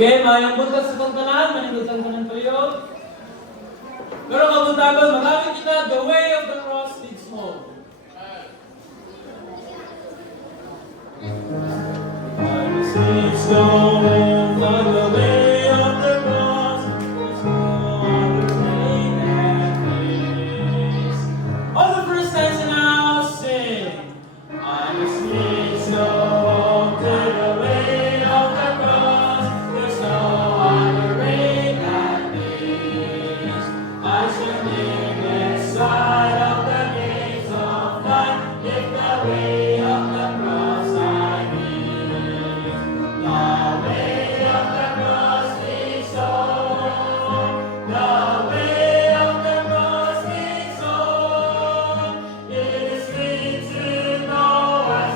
Okay, mayang buntas sa tantanan, manigutan ka ng tuyo. Pero kabuntagon, magamit kita, the way of the cross leads home. I must leads home, by the way of the cross, there's no other way than this. All the first stanza now, sing. I must leads home, to the way of the cross, there's no other way than this. I shall live inside of the gates of life, if the way of the cross I leave. The way of the cross leads home. The way of the cross leads home. It is sweet to know as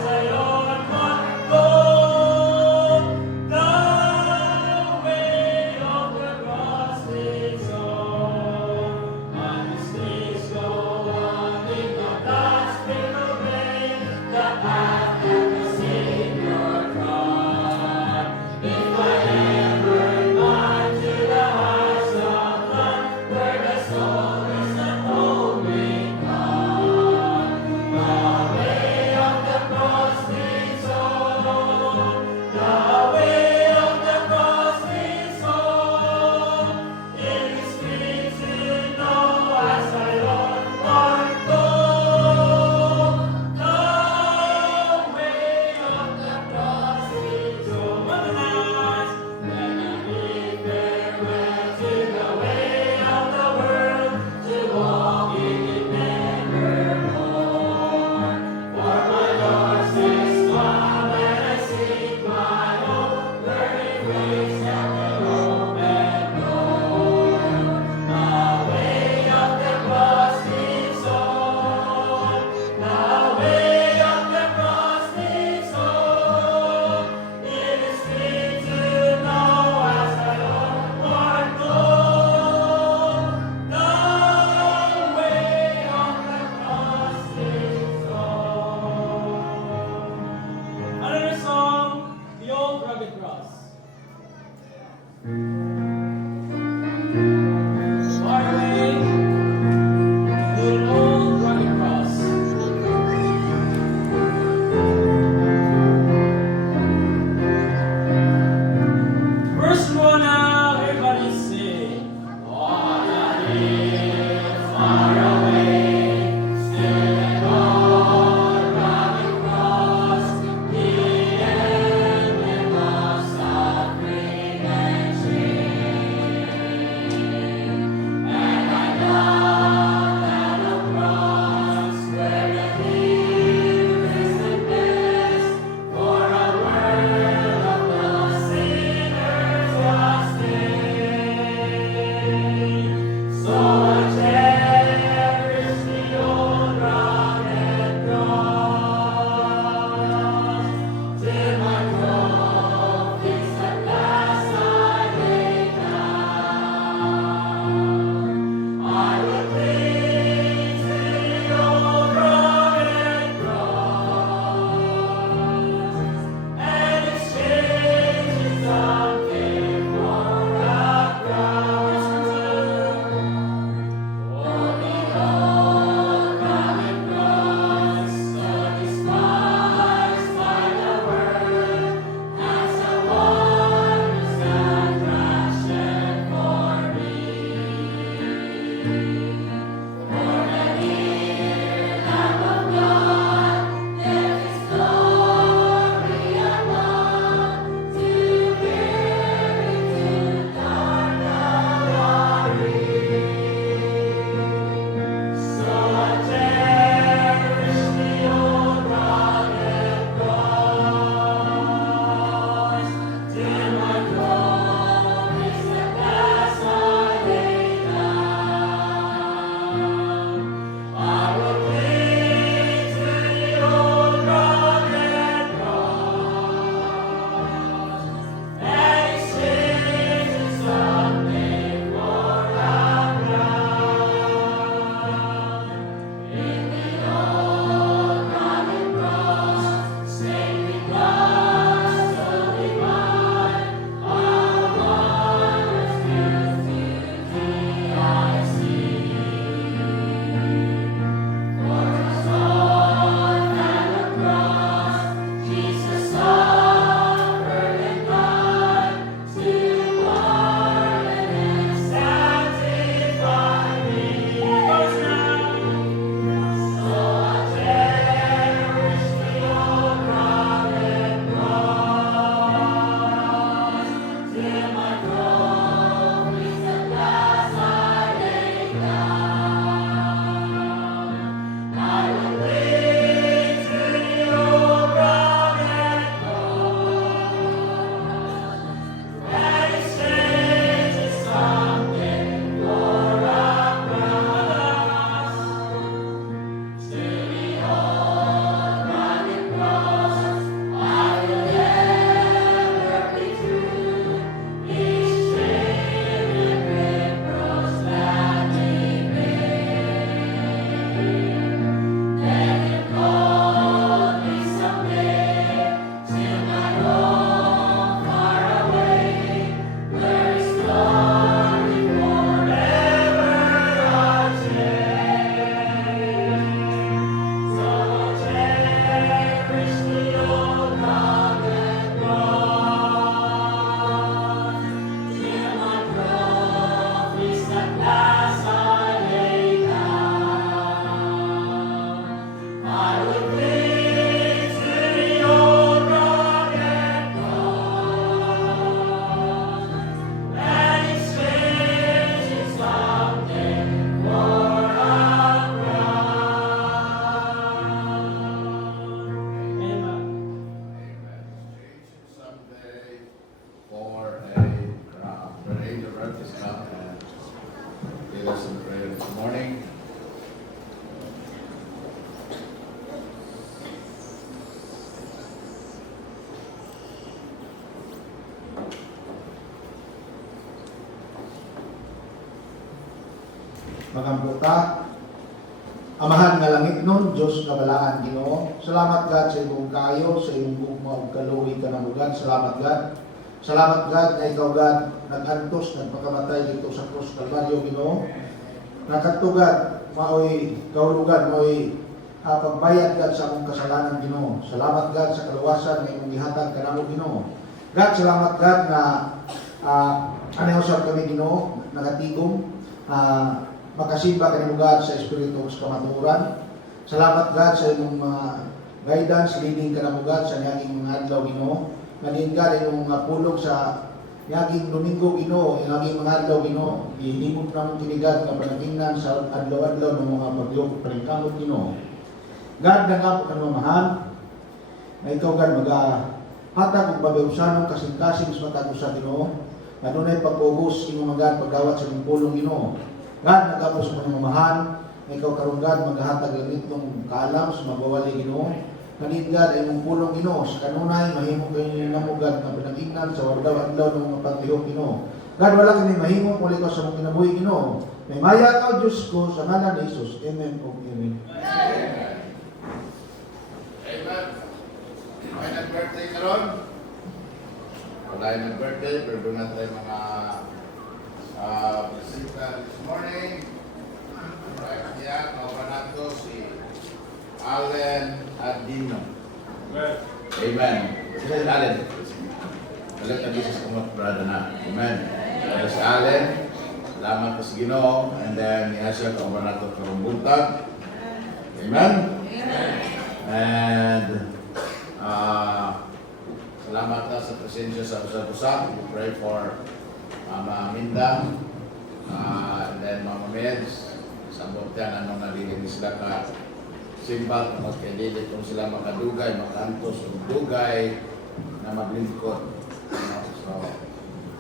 magamputa. Amahan nga langit nun, Diyos nga balaan Ginoo. Salamat God sa imong kayo, sa imong gugma ug kaluoy ka namo God. Salamat God. Salamat God na ikaw God nagantos nagpakamatay dito sa krus Kalbaryo Ginoo. Nakatugad maoy kahulugan maoy pagbayad God sa among kasalanan Ginoo. Salamat God sa kaluwasan nga imong gihatag kanamo Ginoo. God, salamat God na aniusap kami Ginoo, nagatigom, makasimba kanimo God sa espiritu ug sa kamatuoran. Salamat God sa imong guidance, leading kanamo God sa naging mga adlaw Ginoo. Ngayon God imong pulong sa naging Domingo Ginoo, naging mga adlaw Ginoo. Gihimot namon kini God nga panagingnan sa adlaw-adlaw ng mga bagyo paningkamot Ginoo. God, nangako kanimo mahal na ikaw God hatag ug babayusanong kasing-kasing sa matag sa Ginoo. Adunay pag-ubos imong God paggawat sa imong pulong Ginoo. God, nagapos mo ng mamahan, na ikaw karong God, maghahatag langit ng kaalam sa magwawali Ginoo. Kanit God, ay mong pulong Ginoo, sa kanunay, mahimo kayo namo God, na pinag-ingnan sa wardaw-adlaw ng mga pagtihok Ginoo. God, wala kami mahimo, muli ko sa mong kinabuhi Ginoo. May maya ka, Diyos ko, sa ngalan ni Jesus. Amen o Amen. Amen. May nag-birthday karon? Wala yung nag-birthday, pero doon natin mga presenta this morning. Right, yan, kawan nato si Allen Adino. Amen. Sino si Allen? Allen na business kumot, brother na. Amen. Kaya si Allen, salamat po si Ginoo, and then iasya kawan nato karong buntag. Amen. And salamat na sa presensya sa usap-usap. We pray for Mama Minda, and then Mama Meds. Sabot yan anong nalilin sila ka simba, magkailili kung sila makadugay, makantos o dugay na maglingkod. So,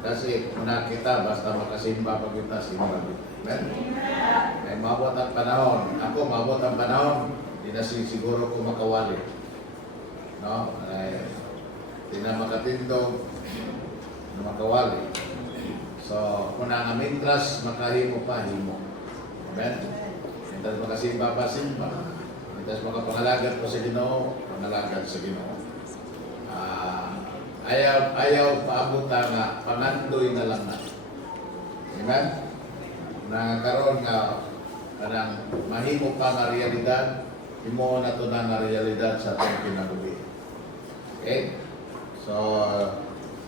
kasi muna kita, basta makasimba pag kita, simba. Amen? Ay mabot ang panahon. Ako, mabot ang panahon. Hindi na siguro ko makawali. No? Ay, hindi na makatindog na makawali. So, kuna nga mintras, makahimo pa, himo. Amen? Mintras makasimba pa, simba. Mintras makapangalagat pa sa Ginoo, pangalagat sa Ginoo. Ayaw paabuta nga, pangandoy na lang na. Amen? Nagkaroon nga, kanang mahimo pa nga realidad, himo na to na nga realidad sa atong kinabuhi. Okay? So,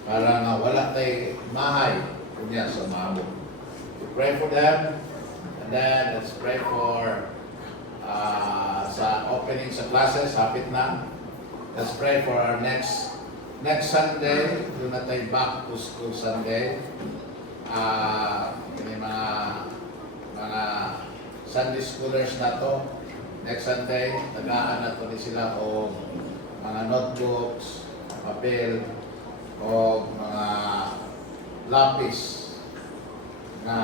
para nga wala tayo mahay kunya sa maabot. We pray for them, and then let's pray for sa opening sa classes, hapit na. Let's pray for our next Sunday, doon na tayo back to school Sunday. May mga Sunday schoolers na to. Next Sunday, tagaan na to ni sila o mga notebooks, papel, o mga lapis na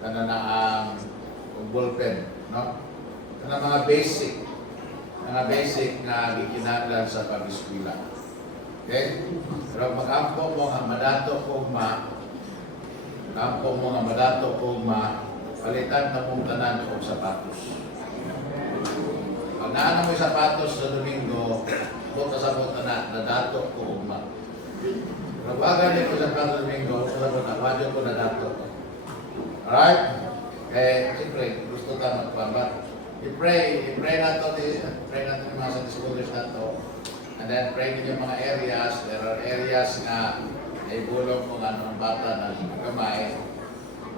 kananaang ballpen, no? Kana mga basic na gikinahanglan sa pag-eskwela. Okay? Pero mag-ampo mo nga madato kung palitan na mong tanan o sapatos. Pag naano mo yung sapatos sa Domingo, buta sa buta na dato ko ugma. Pero baga din ko sa Domingo, sa buta, wadyo ko na dato. Alright? Siyempre, gusto ta magpambat. I-pray nato yung mga Sunday schoolers nato. And then pray din yung mga areas. There are areas nga naibulong kung anong bata na kamay.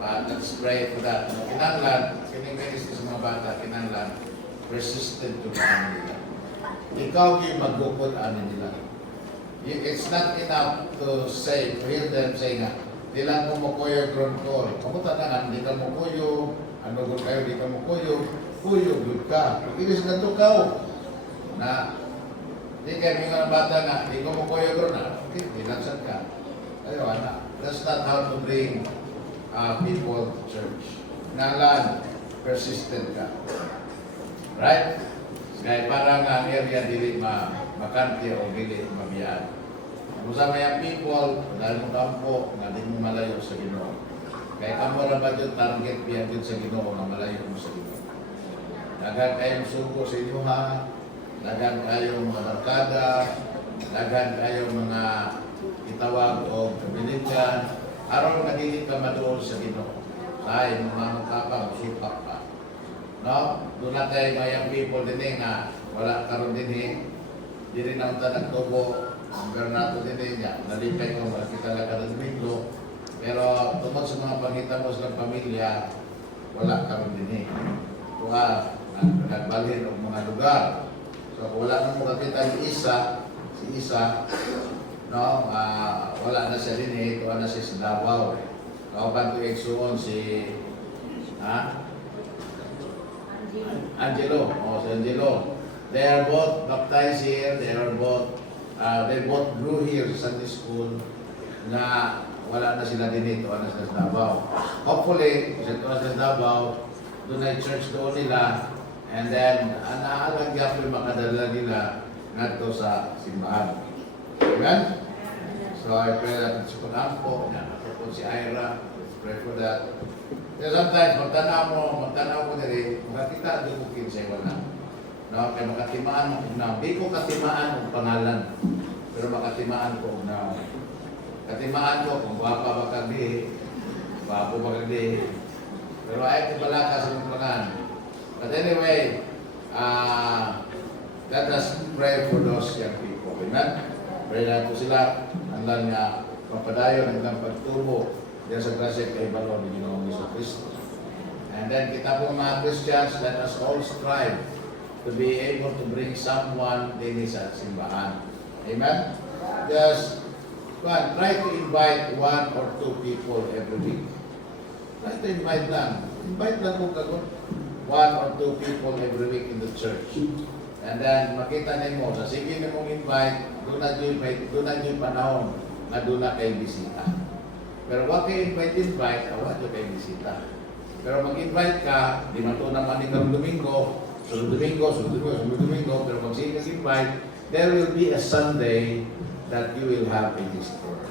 But let's pray for that. Kinanglan, kininginis sa mga bata, kinanglan, persistent to nila. Ikaw yung magbukod anin nila. It's not enough to hear them say nga, di lang mo mukuyo ground call. Kamuta na nga, di ka mukuyo, ano gud kayo, di ka mukuyo, kuyo gud ka. Pag-ilis na to ka, na di kayo mga bata nga, di ka mukuyo ground na, okay, dinagsan ka. Ayaw, anak. That's not how to bring people to church. Nalan, persistent ka. Right? Kaya parang ang area dili makanti o dili mabiyaan. Kung sa mga people, dahil mo kampo, nga di mo malayo sa Ginoo. Kaya kamo ra ba yung target biyan yun sa Ginoo nga malayo mo sa Ginoo. Dagan kayong suko sa inyo ha, dagan kayong mga barkada, dagan kayong mga itawag o kabilikan, aron nga dili ka maduol sa Ginoo. Say mga magkapang supak pa. No? Doon na tayo mayang people din nga wala karon din di rin ang nagtubo ang Bernato din niya. Nalipay ko makita lang ka Domingo. Pero tungkol sa mga pangita mo sa pamilya, wala karon din Kuha, nagbalhin o mga lugar. So kung wala nang makakita si Isa, no, wala na siya din tuwa na siya sa Davao. Kauban ko eksuon si Angelo. Si Angelo. They are both baptized here. They both grew here sa Sunday school na wala na sila din tuwa na sa Davao. Hopefully, sa tuwa sa Davao, doon ay church doon nila. And then, naalag yapon makadala nila ngadto sa simbahan. Amen? So I pray that it's po, si Ira, let's pray for that. Kaya sometimes, magtanaw ko nila, makakita doon ko kinsay wala. No, kaya makatimaan mo na. Di ko katimaan ang pangalan, pero makatimaan ko na. Katimaan ko kung guwapa ba kagdi, guwapo ba kagdi. Pero ay kibalakas yung pangalan. But anyway, let us pray for those young people. Amen? Pray na po sila. Hanggang mapadayon, hanggang pagtubo diyan sa grasya kay Balon ni Ginoong Jesucristo. And then kita po mga Christians, let us all strive to be able to bring someone din sa simbahan. Amen? Just try to invite 1 or 2 people every week. Try to invite lang. Invite lang kung kagot. 1 or 2 people every week in the church. And then makita nimo sa sige nimong invite, doon na dyan panahon na doon na kayo bisita. Pero wag kayo invite, wag kayo bisita. Pero mag-invite ka, di man ito naman ikang Domingo, sunod Domingo, pero pag sige invite, there will be a Sunday that you will have a destroyer.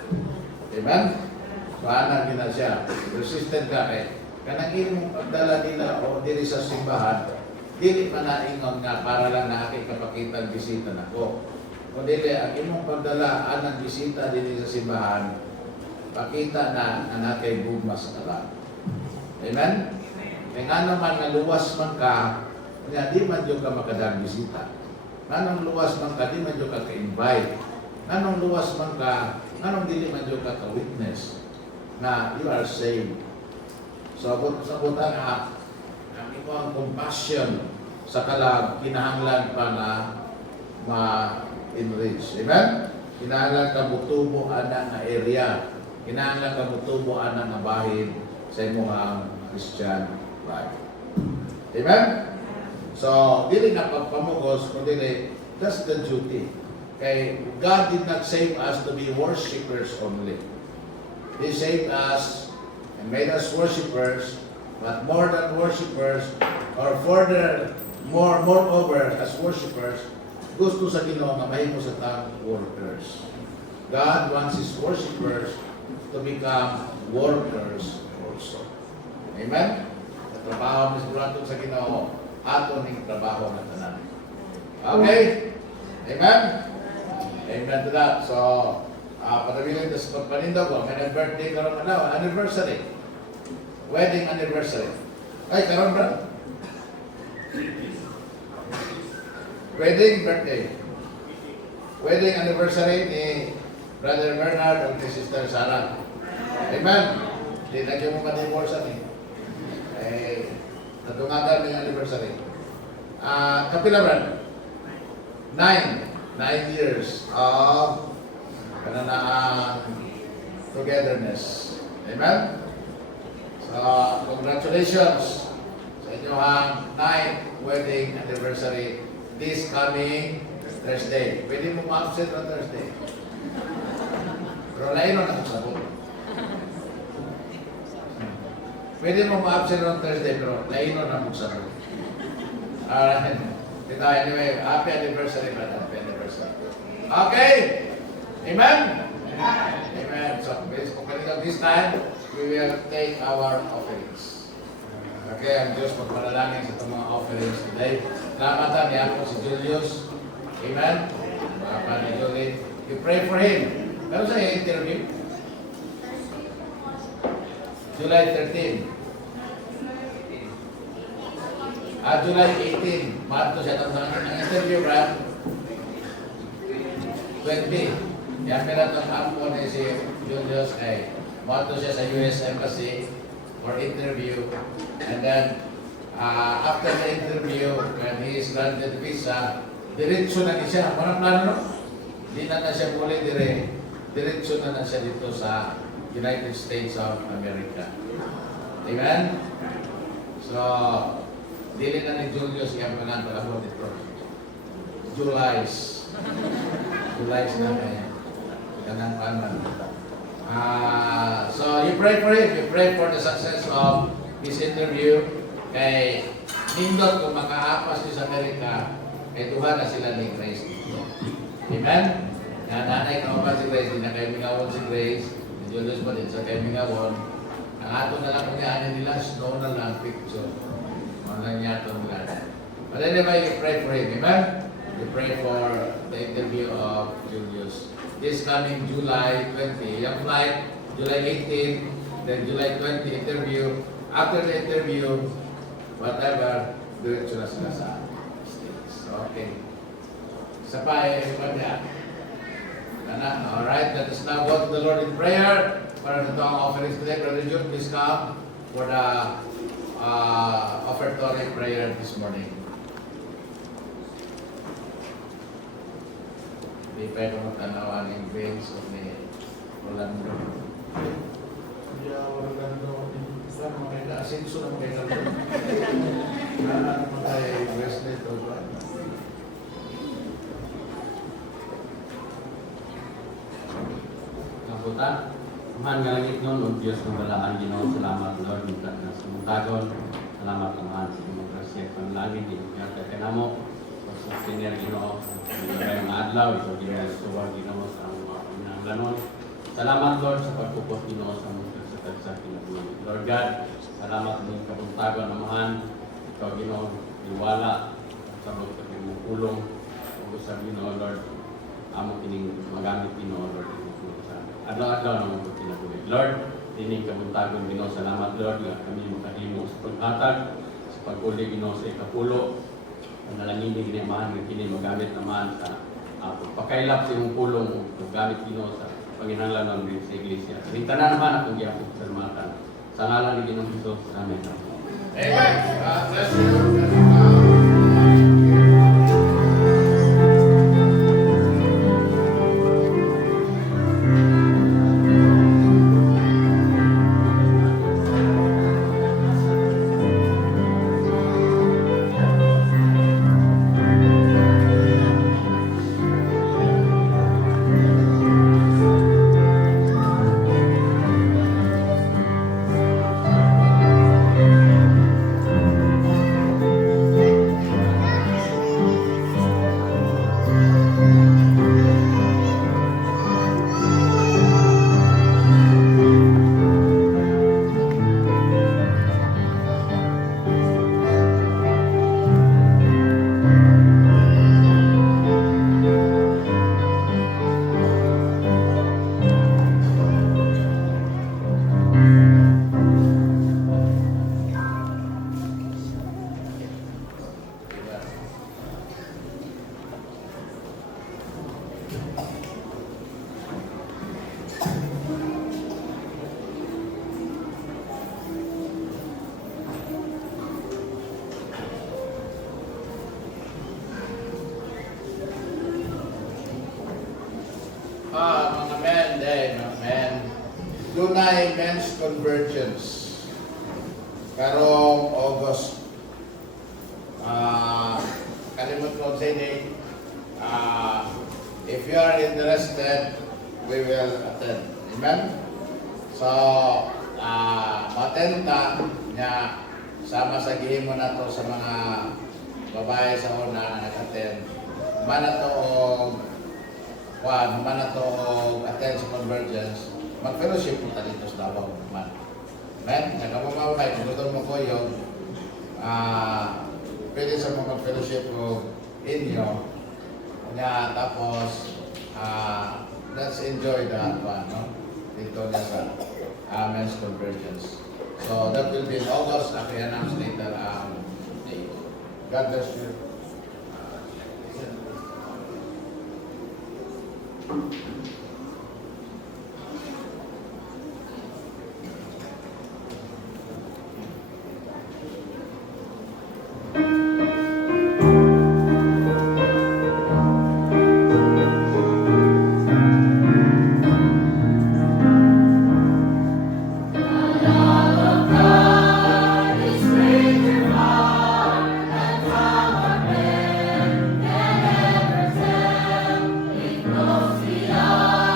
Amen? Paano na siya? Resistant ka kanang imong pagdala nila o diri sa simbahan, dili man na ingon nga para lang na aking kapakitan bisita nako. O dili ang imong pagdala anang bisita diri sa simbahan, pakita na nakay bugmas ka lang. Amen? Kaya nga naman na luwas man ka, kaya di man yung ka makadang bisita. Nanong luwas man ka, di man yung ka ka-invite. Nanong luwas man ka, nanong dili man yung ka ka-witness na you are saved. So, sabutan nga, ang iyong compassion sa kalag, kinahanglan pa na ma-enrich. Amen? Kinahanglan ka mutubo ana nga area. Kinahanglan ka mutubo ana nga bahin sa imong Christian life. Amen? So, dili na pagpamugos, kundi that's the duty. Okay, God did not save us to be worshippers only. He saved us and made us worshippers, but more than worshippers, or moreover, as worshippers, gusto sa Ginoo nga mahimo sa tang workers. God wants His worshippers to become workers also. Amen? At trabaho mismo sa Ginoo, ato ning trabaho na tanan. Okay? Amen? Amen to that. So, patabilin sa pagpanindog ko, may birthday karon na anniversary. Wedding anniversary. Ay, karon ba? Wedding birthday. Wedding anniversary ni Brother Bernard at ni Sister Sarah. Amen? Hindi na kayo mo ka-divorce natungatan ng anniversary. Kapila Brad? 9 years of togetherness. Amen? So, congratulations sa inyong 9th wedding anniversary this coming Thursday. Pwede mo ma-absent on Thursday. Pero lain mo nakasabot. Pwede mo ma-absent on Thursday, pero lain mo nakasabot. Alright. Anyway, happy anniversary, brother. Happy anniversary. Okay? Amen? Amen. So, this time, we will take our offerings. Okay, ang Diyos magpanalangin sa itong mga offerings today. Salamatan niya po si Julius. Amen? Papa ni Julie. You pray for him. Ano sa interview? July 13. July 18. Mato siya ang interview, Brad. 20. Yan pala itong apo ni si Julius ay mato siya sa US Embassy for interview. And then, after the interview, when he is granted visa, diretso na siya. Walang plano, no? Di na siya muli diretso na siya dito sa United States of America. Amen? So, dili na ni Julius yung pangatalaho dito. July's na kaya. Kanang paman. So, you pray for him. You pray for the success of his interview. Kay nindot kung makaapas siya sa Amerika, kay Tuhan na sila ni Grace dito. Amen? Na nanay kauban si Grace, di na kayo mingawon si Grace. Si Julius pa din sa kayo mingawon. Ang ato na lang kung yaanin nila, snow na lang, picture. Mga nyato nila. But anyway, you pray for him. Amen? You pray for the interview of Julius. This coming July 20. Yung flight, July 18, then July 20 interview. After the interview, whatever, diretso na sila sa States. Okay. Isa pa eh, alright, let us now go to the Lord in prayer. Para sa itong offerings today, Brother Jude, please come for the offertory prayer this morning. Di pa ito magtanawan ng grace of ni Orlando. Orlando, isa mga may asinso na mga kailangan. Mga mga Wesley ito ba? Kaputa, Amahan nga langit nun, o Diyos ng balaan, Ginoo, salamat Lord, minta na sa mutagon, salamat Amahan sa imong grasya ng langit, Ginoo, kanamo, sa senior Ginoo, sa mga adlaw, ito Ginoo, sa tuwag Ginoo, sa mga pinanglanon. Salamat Lord sa pagpupot Ginoo sa mga sa kinabuhi. Lord God, salamat ng kapuntagon Amahan, ikaw Ginoo, iwala, sa mga imong pulong, sa Ginoo Lord, amo kining magamit Ginoo Lord. Adlaw-adlaw naman po kinabuhi. Lord, tining kabuntagon Ginoo, salamat Lord nga kami makahimo sa paghatag, sa pagpuli Ginoo sa ikapulo. Ang nalangin din ginamahan nga kini magamit naman sa pagpakailap sa imong pulong ug gamit Ginoo sa panginahanglan din sa iglesia. Hintana naman akong gihapon sa salamatan. Sa ngalan ni Ginoong Hesus. Amen. Amen. God bless you. Mga men, mga men. Dunay men's convergence. Karong August. Kalimut ko sa ini. If you are interested, we will attend. Amen? So, matenta niya sama sa gihimo na to sa mga babae sa una na nag-attend. Mana to mana to attend sa convergence, mag-fellowship punta dito sa Davao naman. Men, nakamamamay, kung gusto mo ko yung pwede sa mga fellowship ko inyo. Kanya, tapos, let's enjoy that one, no? Dito na sa men's convergence. So, that will be in August. I-announce later date. God bless you. Beyond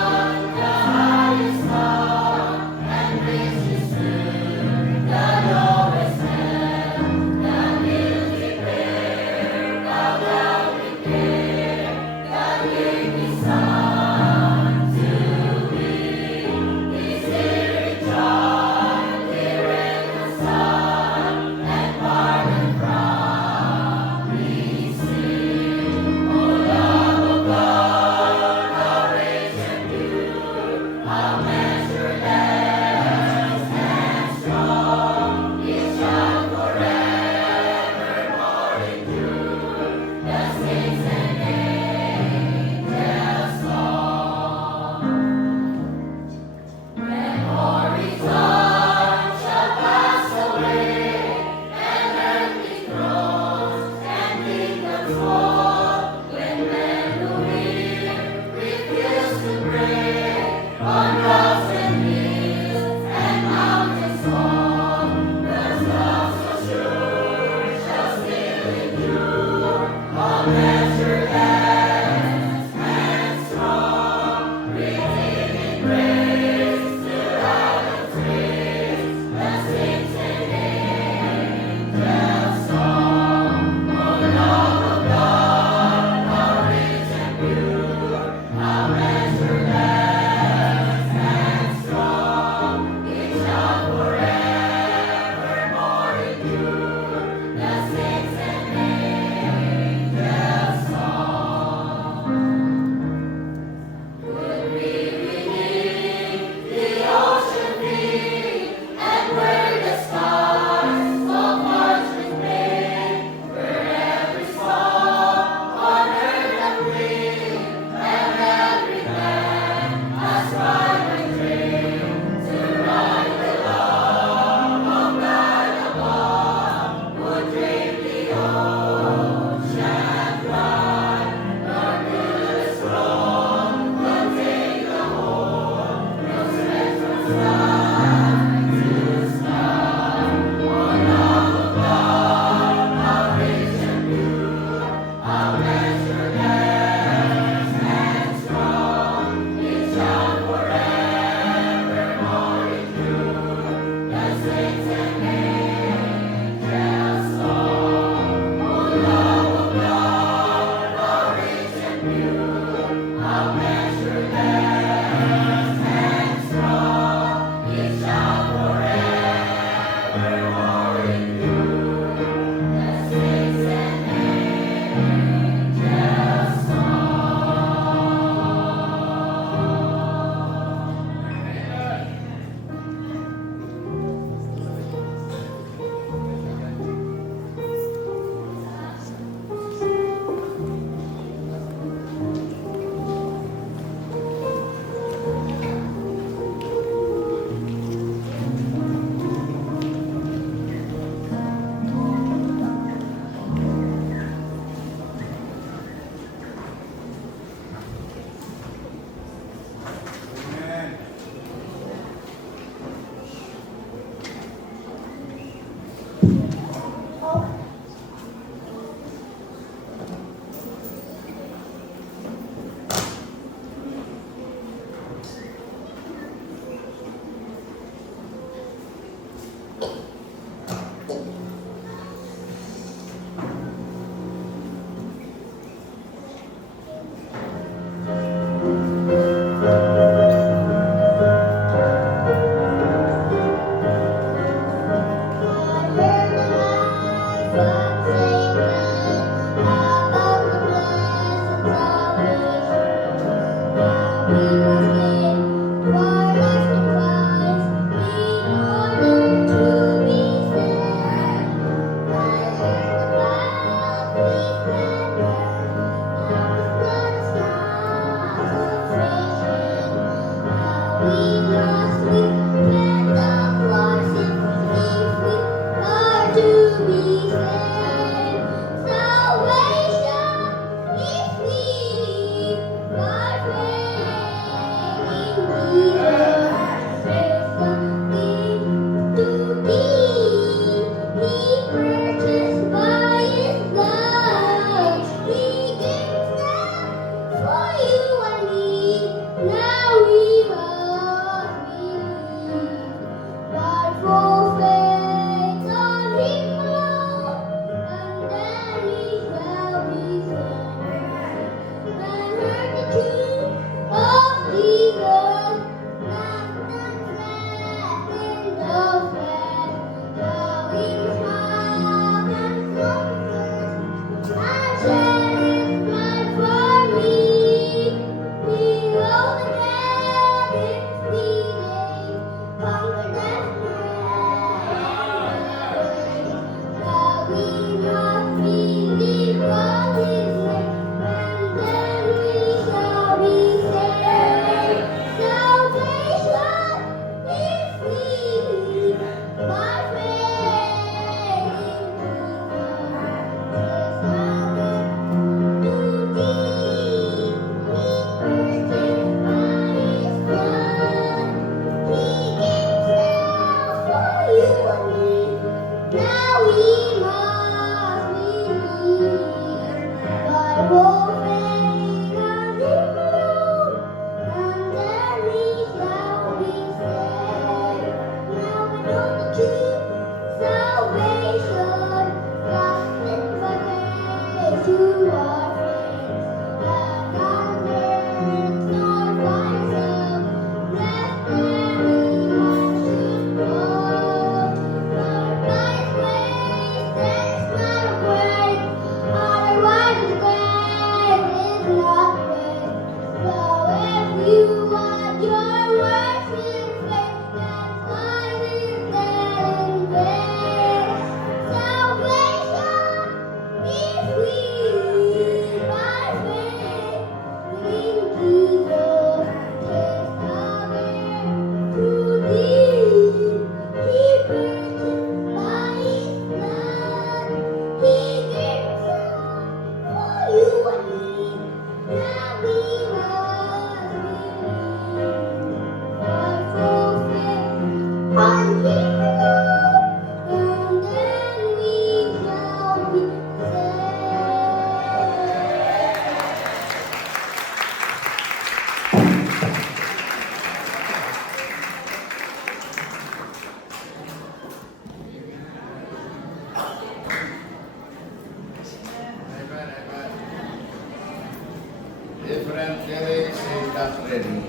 Different lyrics is not ready.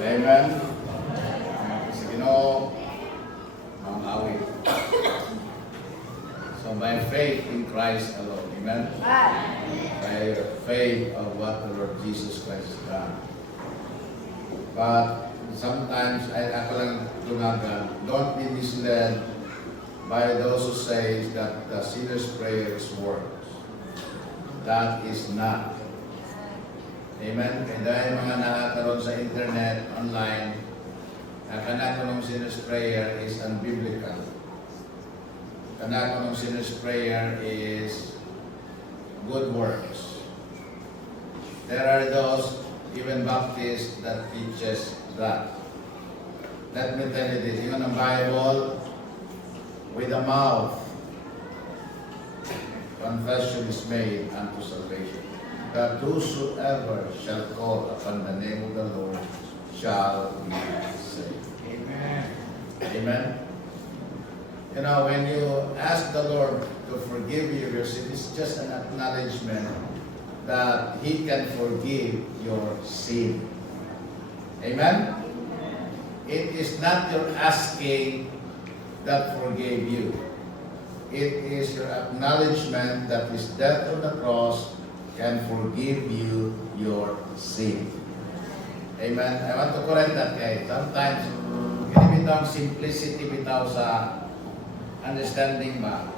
Amen. Sa Ginoo, ang awit. So by faith in Christ alone. Amen. By the faith of what the Lord Jesus Christ has done. But sometimes, ako lang tunagan, don't be misled by those who say that the sinner's prayer is works. That is not. Amen. Kaya dahil mga nakakaroon sa internet, online, kanako ng sinner's prayer is unbiblical. Kanako ng sinner's prayer is good works. There are those, even Baptists, that teaches that. Let me tell you this, even ang Bible, with the mouth, confession is made unto salvation. That whosoever shall call upon the name of the Lord shall be saved. Amen. Amen. You know, when you ask the Lord to forgive you your sin, it's just an acknowledgement that He can forgive your sin. Amen? It is not your asking that forgave you. It is your acknowledgement that His death on the cross can forgive you your sin. Amen? I want to correct that, guys. Sometimes, kini bitaw simplicity bitaw sa understanding ba?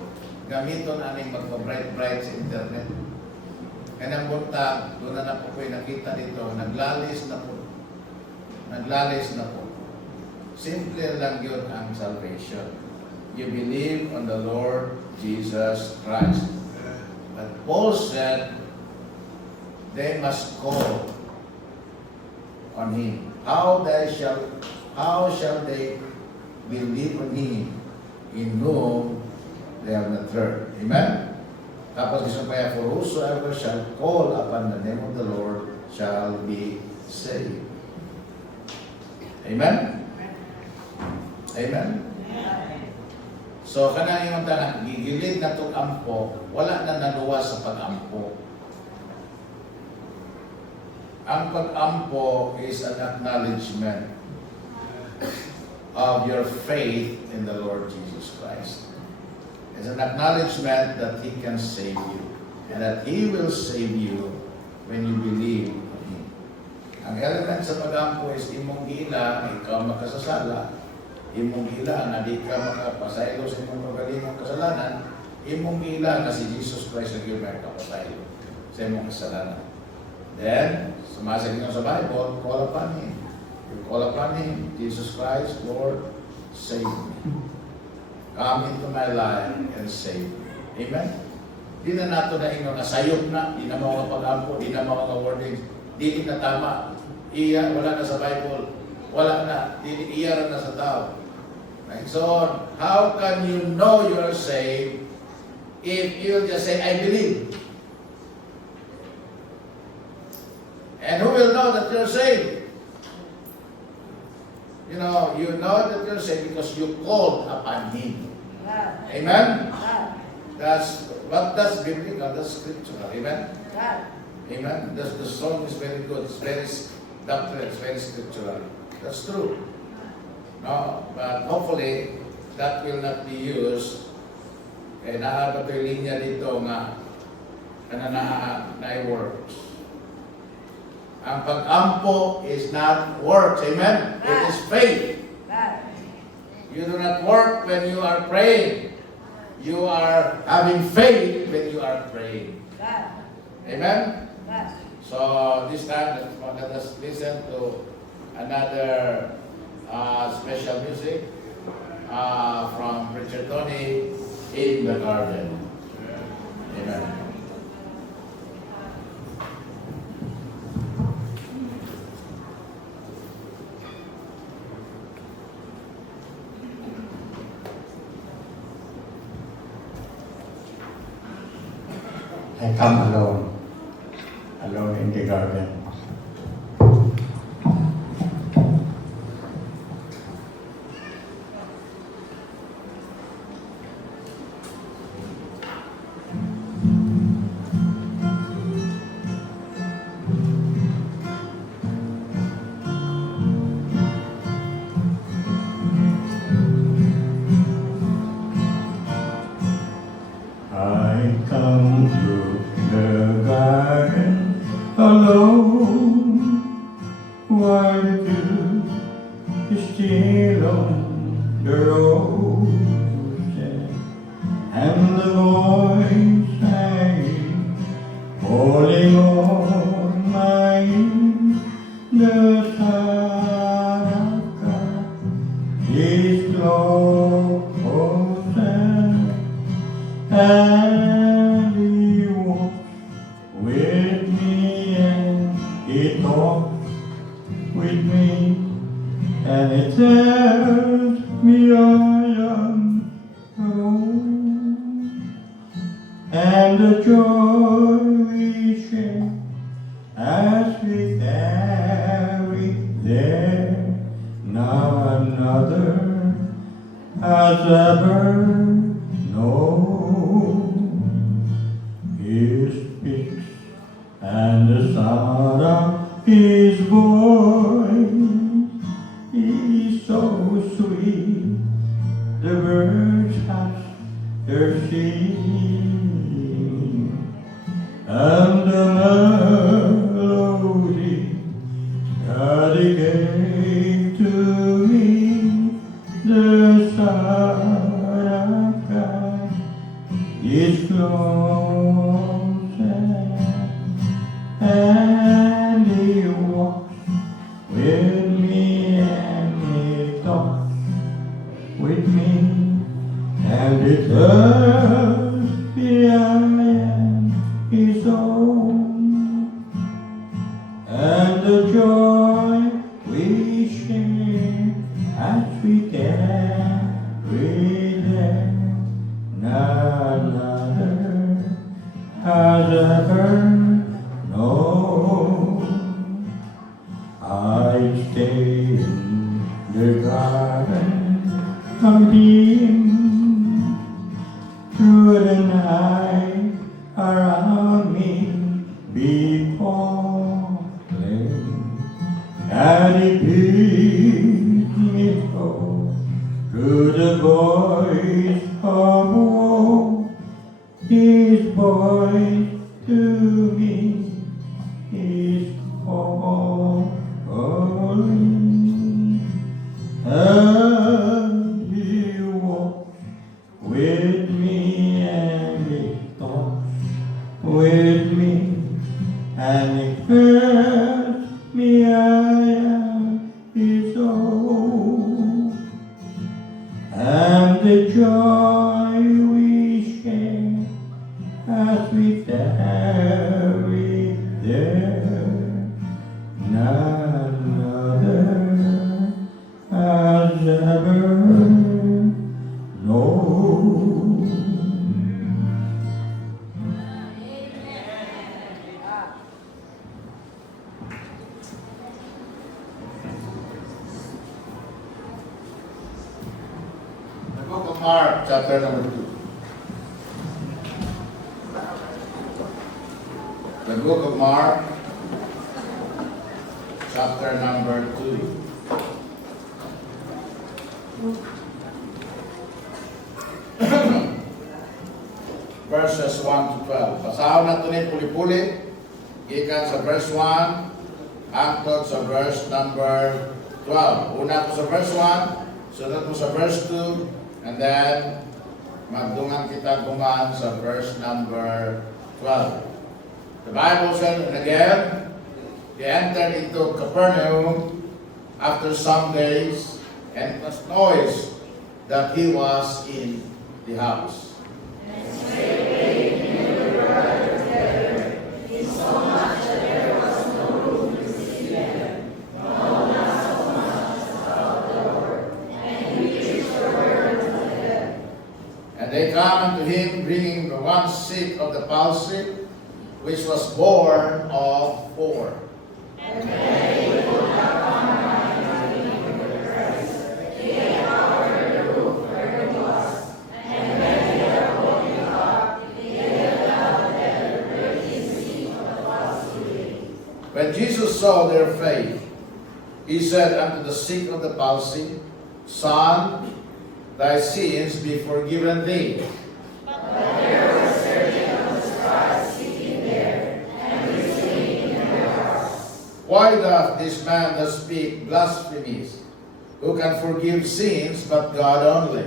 Gamiton aning magpa-bright sa internet. Kanang buntag, doon na po ko'y nakita dito, naglalis na po. naglalis na po. Simple lang yun ang salvation. You believe on the Lord Jesus Christ. But Paul said, they must call on Him. How shall they believe on Him in whom they have not heard? Amen? Tapos gusto pa for whosoever shall call upon the name of the Lord shall be saved. Amen? Amen? So, kanang yung tanan, gigilid na itong ampo, wala na naluwas sa pag-ampo. Ang pag-ampo is an acknowledgement of your faith in the Lord Jesus Christ. It's an acknowledgement that He can save you and that He will save you when you believe on Him. Ang element sa pag-ampo is imong gila, ikaw makasasala, imong gila na di ka makapasaylo sa imong magalimong kasalanan, imong gila na si Jesus Christ ang iyong makapasaylo sa imong kasalanan. Then, sumasag niyo sa Bible, call upon Him. You call upon Him, Jesus Christ, Lord, save me. Come into my life and save me. Amen? Di na nato na inyo nasayop na, di na mga pag-ampo, di na mga wordings, di na tama. Iya, wala na sa Bible, wala na, iya na sa tao. And so on. How can you know you are saved if you just say, I believe? And who will know that you're saved? You know that you're saved because you called upon Him. Amen? That's biblical, that's scriptural. Amen? Amen? The song is very good, it's very doctrine, it's very scriptural. That's true. No, but hopefully, that will not be used. Eh, naabot yung linya dito nga na-works. Ang pag-ampo is not works. Amen? It is faith. You do not work when you are praying. You are having faith when you are praying. Amen? So this time, let us listen to another special music from Richard Tony, In the Garden. Amen. I come alone in the garden. I come to the garden alone, while the dew is still on the roses, and the voice saying, falling on my ear, the Saraka is closer, and He walks with me, and He talks with me, and He tells me I am alone, and the joy we share as we tarry there, none other has ever known. He speaks, and the sound of His voice is so sweet. The birds hush their singing, and the melody God gave to me, the Son of God is closer, and He walks with me, Jesus behind his own, and the joy we share as we carry them, none other has ever known. I stay in the garden of Eden through the night around me before playing, and it gives me hope through the voice of woe. His voice to me is calling, and he walks with me, and he talks with me, and he tells me I am his own, and the joy we share as we tarry there, none other has ever known. The book of Mark, chapter number 2. The book of Mark, chapter number 2. Verses 1 to 12. Basahon na ito ni puli-puli. Gikan sa verse 1 hangtod sa verse number 12. Una ko sa verse 1, sunod ko sa verse 2, and then magdungan kita gumaan sa verse number 12. The Bible said, and again, he entered into Capernaum after some days, and it was noised that he was in the house. And they come unto him, bringing the one sick of the palsy, which was born of 4. When Jesus saw their faith, he said unto the sick of the palsy, Son, thy sins be forgiven thee. Why doth this man thus speak blasphemies? Who can forgive sins but God only?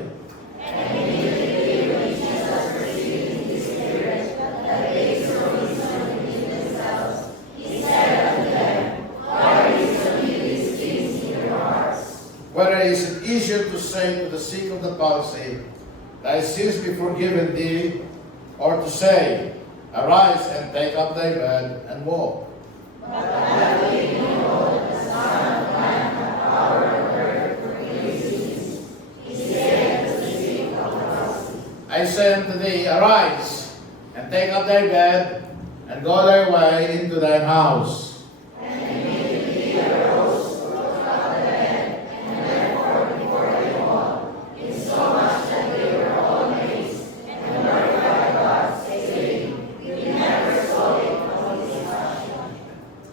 Whether is it easier to say to the sick of the palsy, thy sins be forgiven thee, or to say, arise and take up thy bed and walk? I say unto thee, arise and take up thy bed and go thy way into thine house.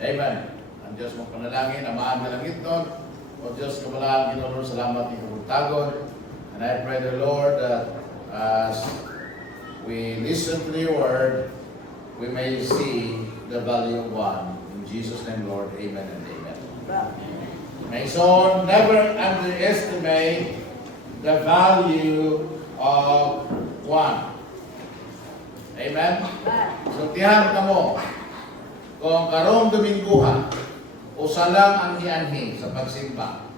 Amen. Ang Diyos mong panalangin, amahan na langit nun. O Diyos, kamalaan, Ginoo, salamat ng kabutagon. And I pray the Lord that as we listen to your word, we may see the value of one. In Jesus' name, Lord, amen and amen. May so never underestimate the value of one. Amen? So, tiyan ka mo, kung karong Dominguha, usa lang ang ianhi sa pagsimba,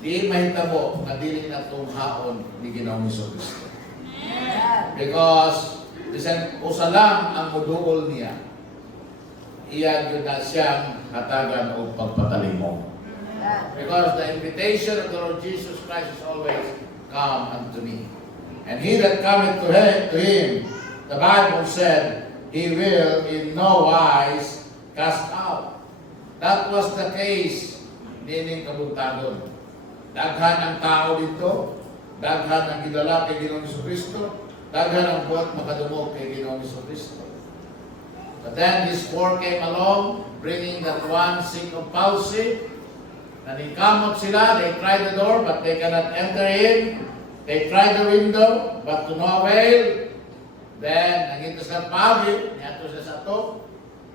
di mahitabo na dili na itong haon ni Ginoong Hesus Kristo. Because bisan usa lang ang muduol niya, iya gyud na siyang hatagan og pagpatalingog. Because the invitation of the Lord Jesus Christ is always, come unto me. And he that cometh to him, the Bible said, he will in no wise cast out. That was the case nining kabuntagon. Daghan ang tao dito, daghan ang gidala kay Ginoong Jesucristo, daghan ang buhat makadumog kay Ginoong Jesucristo. But then this four came along, bringing that one sick of palsy. Nanikamot sila, they tried the door, but they cannot enter in. They tried the window, but to no avail. Then, nangintos ng pagi, niyato sila sa to,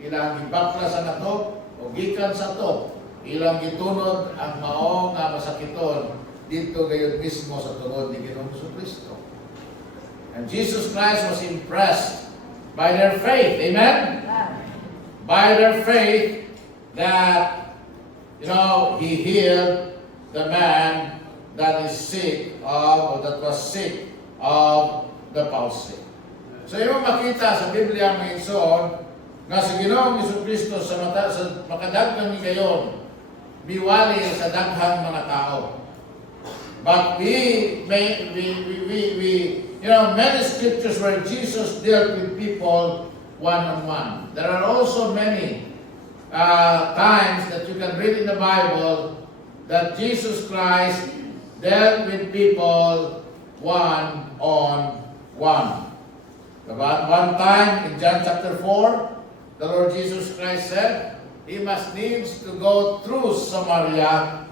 ilang gibakla sa nato, o gikan sa to, ilang gitunod ang maong nga masakiton dito gayon mismo sa tungod ni Ginoong Jesucristo. And Jesus Christ was impressed by their faith. Amen? By their faith that, he healed the man that is sick of, or that was sick of the palsy. So yung makita sa Biblia ngayon nga si Ginoong Jesucristo sa makadaghan ni gayon, biwali sa daghang mga tao. But many scriptures where Jesus dealt with people one-on-one. There are also many times that you can read in the Bible that Jesus Christ dealt with people one-on-one. One time in John chapter 4, the Lord Jesus Christ said, He must needs to go through Samaria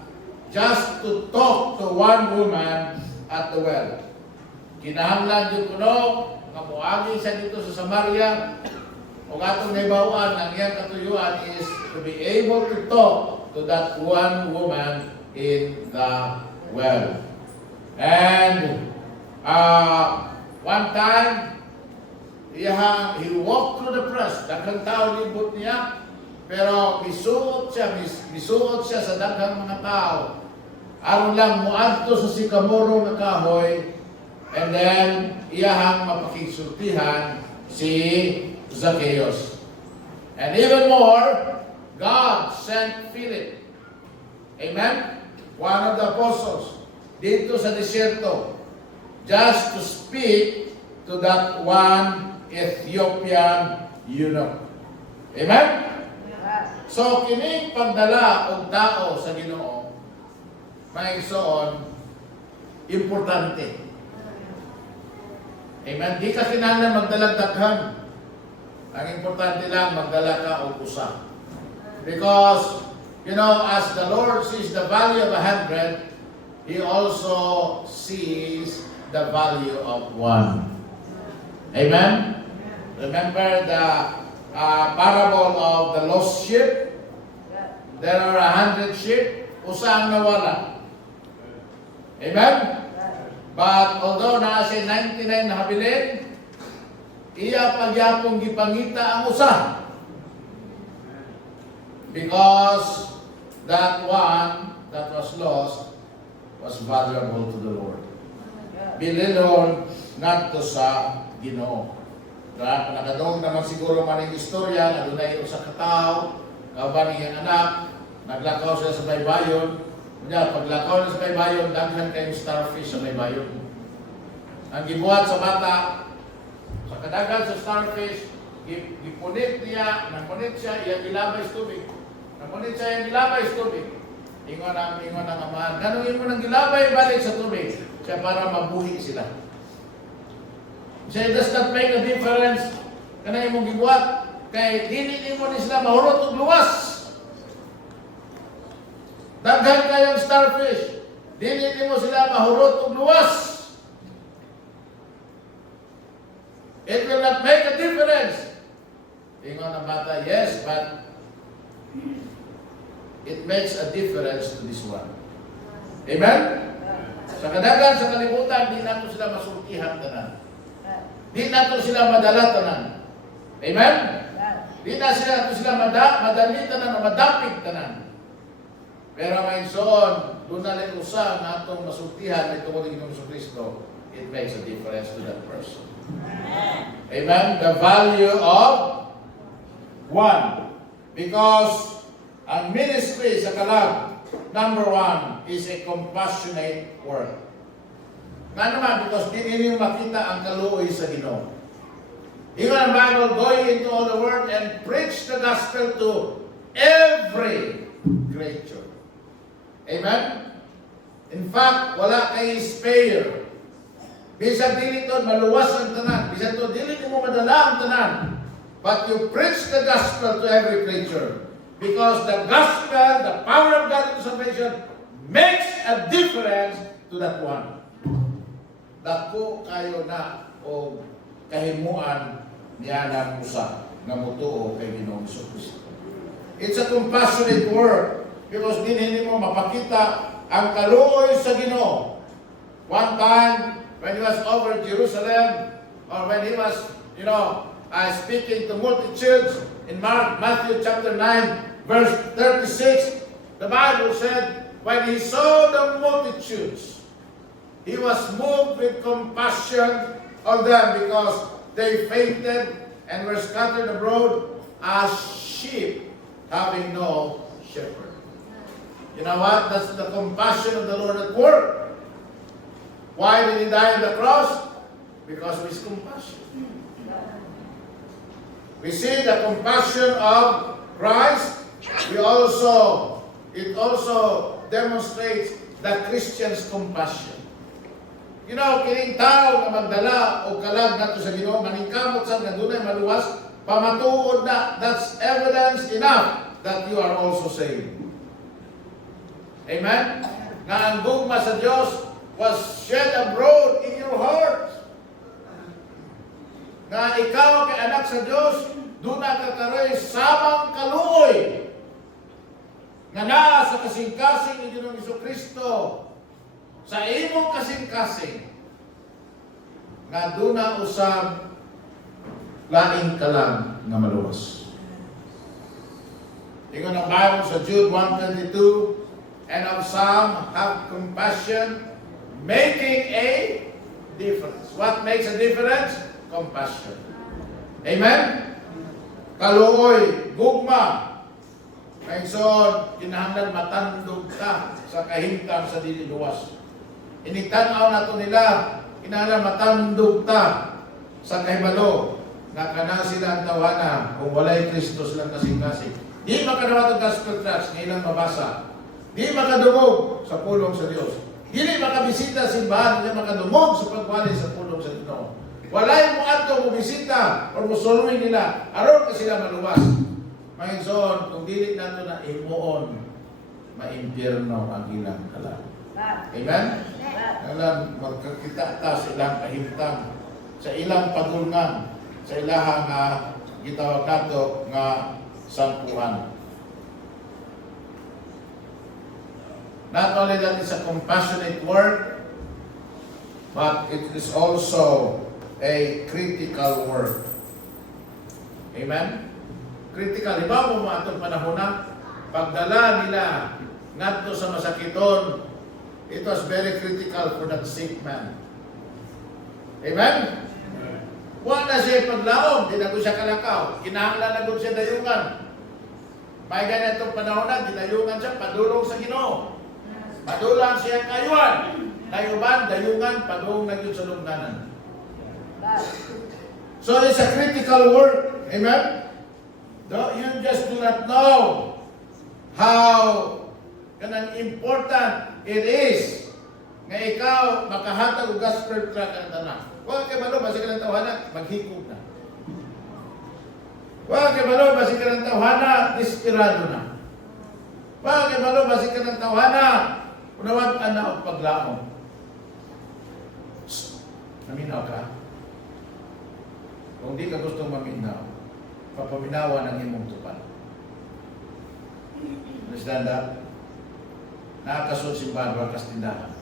just to talk to one woman at the well. Kinahanglan yung kuno, nga muagi siya dito sa Samaria, o atong naibawaan, ang iyang katuyuan is to be able to talk to that one woman in the well. And one time, he walked through the press. Daghang tao libot niya, pero misuot siya sa daghang mga tao. Aron lang muadto sa sikamoro na kahoy, and then iyahang mapakisultihan si Zacchaeus. And even more, God sent Philip. Amen? One of the apostles dito sa desierto just to speak to that one Ethiopian eunuch. Amen? So, kining pagdala og tao sa Ginoo, may igsoon, importante. Amen? Di ka kinahanglan magdalang daghan. Ang importante lang, magdala ka og usa. Because, as the Lord sees the value of 100, He also sees the value of one. Amen? Remember the parable of the lost sheep? There are 100 sheep. Usa ang nawala. Amen? But although nasa 99 na habilin, iya pagyapong gipangita ang usa. Because that one that was lost was valuable to the Lord. Bililon ngadto sa Ginoo. Nakadong naman siguro maning istorya, adunay usa ka tawo, kauban iyang anak, naglakaw siya sa baybayon. Kunya paglakaw niya sa baybayon, daghan kayong starfish sa baybayon. Ang gibuhat sa bata, sa kadagan sa starfish, gipunit niya, napunit siya, iyang gilabay sa tubig. Napunit siya, iyang gilabay sa tubig. Ingon ang amahan. Ganun mo ng gilabay balik sa tubig siya para mabuhi sila. Siya does not make a difference kanang imong gibuhat kay dili mo ni sila mahurot og luwas. Daghan kayong starfish, dili mo sila mahurot og luwas. It will not make a difference. Ingon ang bata, yes, but it makes a difference to this one. Amen? Sa kadagan, sa kalibutan, di nato sila masultihan tanan. Di nato sila madala tanan. Amen? Di nato sila madali tanan o madapig tanan. Pero may soon, doon na rin usa na atong masultihan ito mo ng Ginoong Jesucristo, it makes a difference to that person. Amen? The value of one. Because ang ministry sa kalag, number one, is a compassionate work. Nga naman, because di ninyo makita ang kaluoy sa Ginoo. Even ang Bible, going into all the world and preach the gospel to every creature. Amen? In fact, wala kay spare. Bisan dili to maluwas ang tanan. Bisan to dili mo madala ang tanan. But you preach the gospel to every creature. Because the gospel, the power of God in salvation, makes a difference to that one. Dako kayo na o kahimuan niya ng usa nga mutuo kay Ginoong Kristo. It's a compassionate work because hindi mo mapakita ang kaluoy sa Ginoo. One time when he was over Jerusalem or when he was, speaking to multitudes in Matthew chapter 9 verse 36, the Bible said when he saw the multitudes, he was moved with compassion on them because they fainted and were scattered abroad as sheep having no shepherd. You know what? That's the compassion of the Lord at work. Why did he die on the cross? Because of his compassion. We see the compassion of Christ. It also demonstrates the Christian's compassion. Kining tao na magdala o kalag nato sa Ginoo, maningkamot sa nga dunay maluwas, pamatuod na, that's evidence enough that you are also saved. Amen? Nga ang gugma sa Diyos was shed abroad in your heart. Nga ikaw kay anak sa Diyos, doon na kakaroy samang kaluoy. Nga naa sa kasing-kasing ni Ginoong Jesucristo, sa imong kasing-kasing, nga doon na usab laing kalang nga maluwas. Tingnan ang Bible sa Jude 1:22, and of some have compassion, making a difference. What makes a difference? Compassion. Amen? Kaluoy, gugma. Ngayon, kinahanglan matandog ka sa kahimtang sa dili luwas. Initanaw na ito nila, kinahanglan matandog ta sa kahibalo na kana sila ang tawana kung walay Kristo silang kasing-kasing. Di makadawat ang gospel tracts na ilang mabasa. Di makadumog sa pulong sa Diyos. Dili makabisita sa simbahan, di makadumog sa pagwali sa pulong sa Ginoo. Walay mo ato mo bisita o mo suluin nila, aron ka sila maluwas. Mayinson, kung dili nato na imuon, maimpyerno ang ilang kalan. Amen? Alam, magkakita ta sa ilang kahimtang, sa ilang pagulngan, sa ilahang gitawag nato nga sampuan. Not only that it's a compassionate work, but it is also a critical work. Amen? Critical. Iba mo atong panahon na, pagdala nila ngadto sa masakiton, it was very critical for that sick man. Amen? Wala na siya paglaom, di na ko siya kalakaw. Kinahanglan na ko siya dayungan. May ganitong panahon na, dinayungan siya, padulong sa Ginoo. Padulang siya kayuan. Kayuban, dayungan, padulong na yun sa lungganan. So it's a critical work. Amen? You just do not know how important it is nga ikaw makahatag og gospel tract ang tanan. Wa kay malo basi ka ng tawhana, maghikog na. Wa kay malo basi ka ng tawhana, desperado na. Wa kay malo basi ka ng tawhana, unawag ana og paglaom. Naminaw ka? Kung di ka gustong maminaw, papaminawan ang imong tupad. Understand that? Nakakasunod simbahan, wakas tindahan.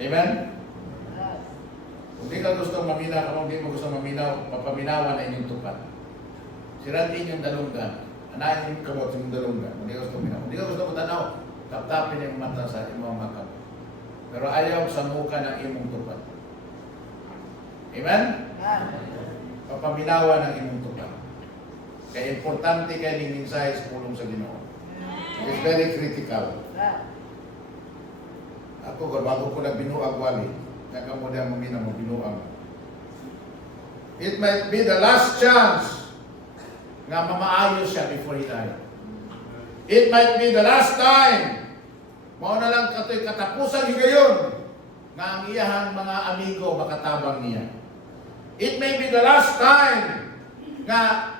Amen? Kung di ka gustong maminaw, kung di mo gustong maminaw, papaminawan ang inyong tupad. Siratin yung dalunggan. Anayin yung kamot yung dalunggan. Kung di ka gustong minaw. Kung di ka gustong matanaw, taptapin yung mata sa imong makap. Pero ayaw sa muka ng imong tupad. Amen? Papaminawa ng imong tupad. Kaya importante kaya ning mensahe sa pulong sa Ginoo. It's very critical. Ako, bago ko na binuag wali, nakamo na mamina mo binuag. It might be the last chance nga mamaayo siya before he died. It might be the last time. Mao na lang katoy katapusan higayon nga ang iyahang mga amigo makatabang niya. It may be the last time nga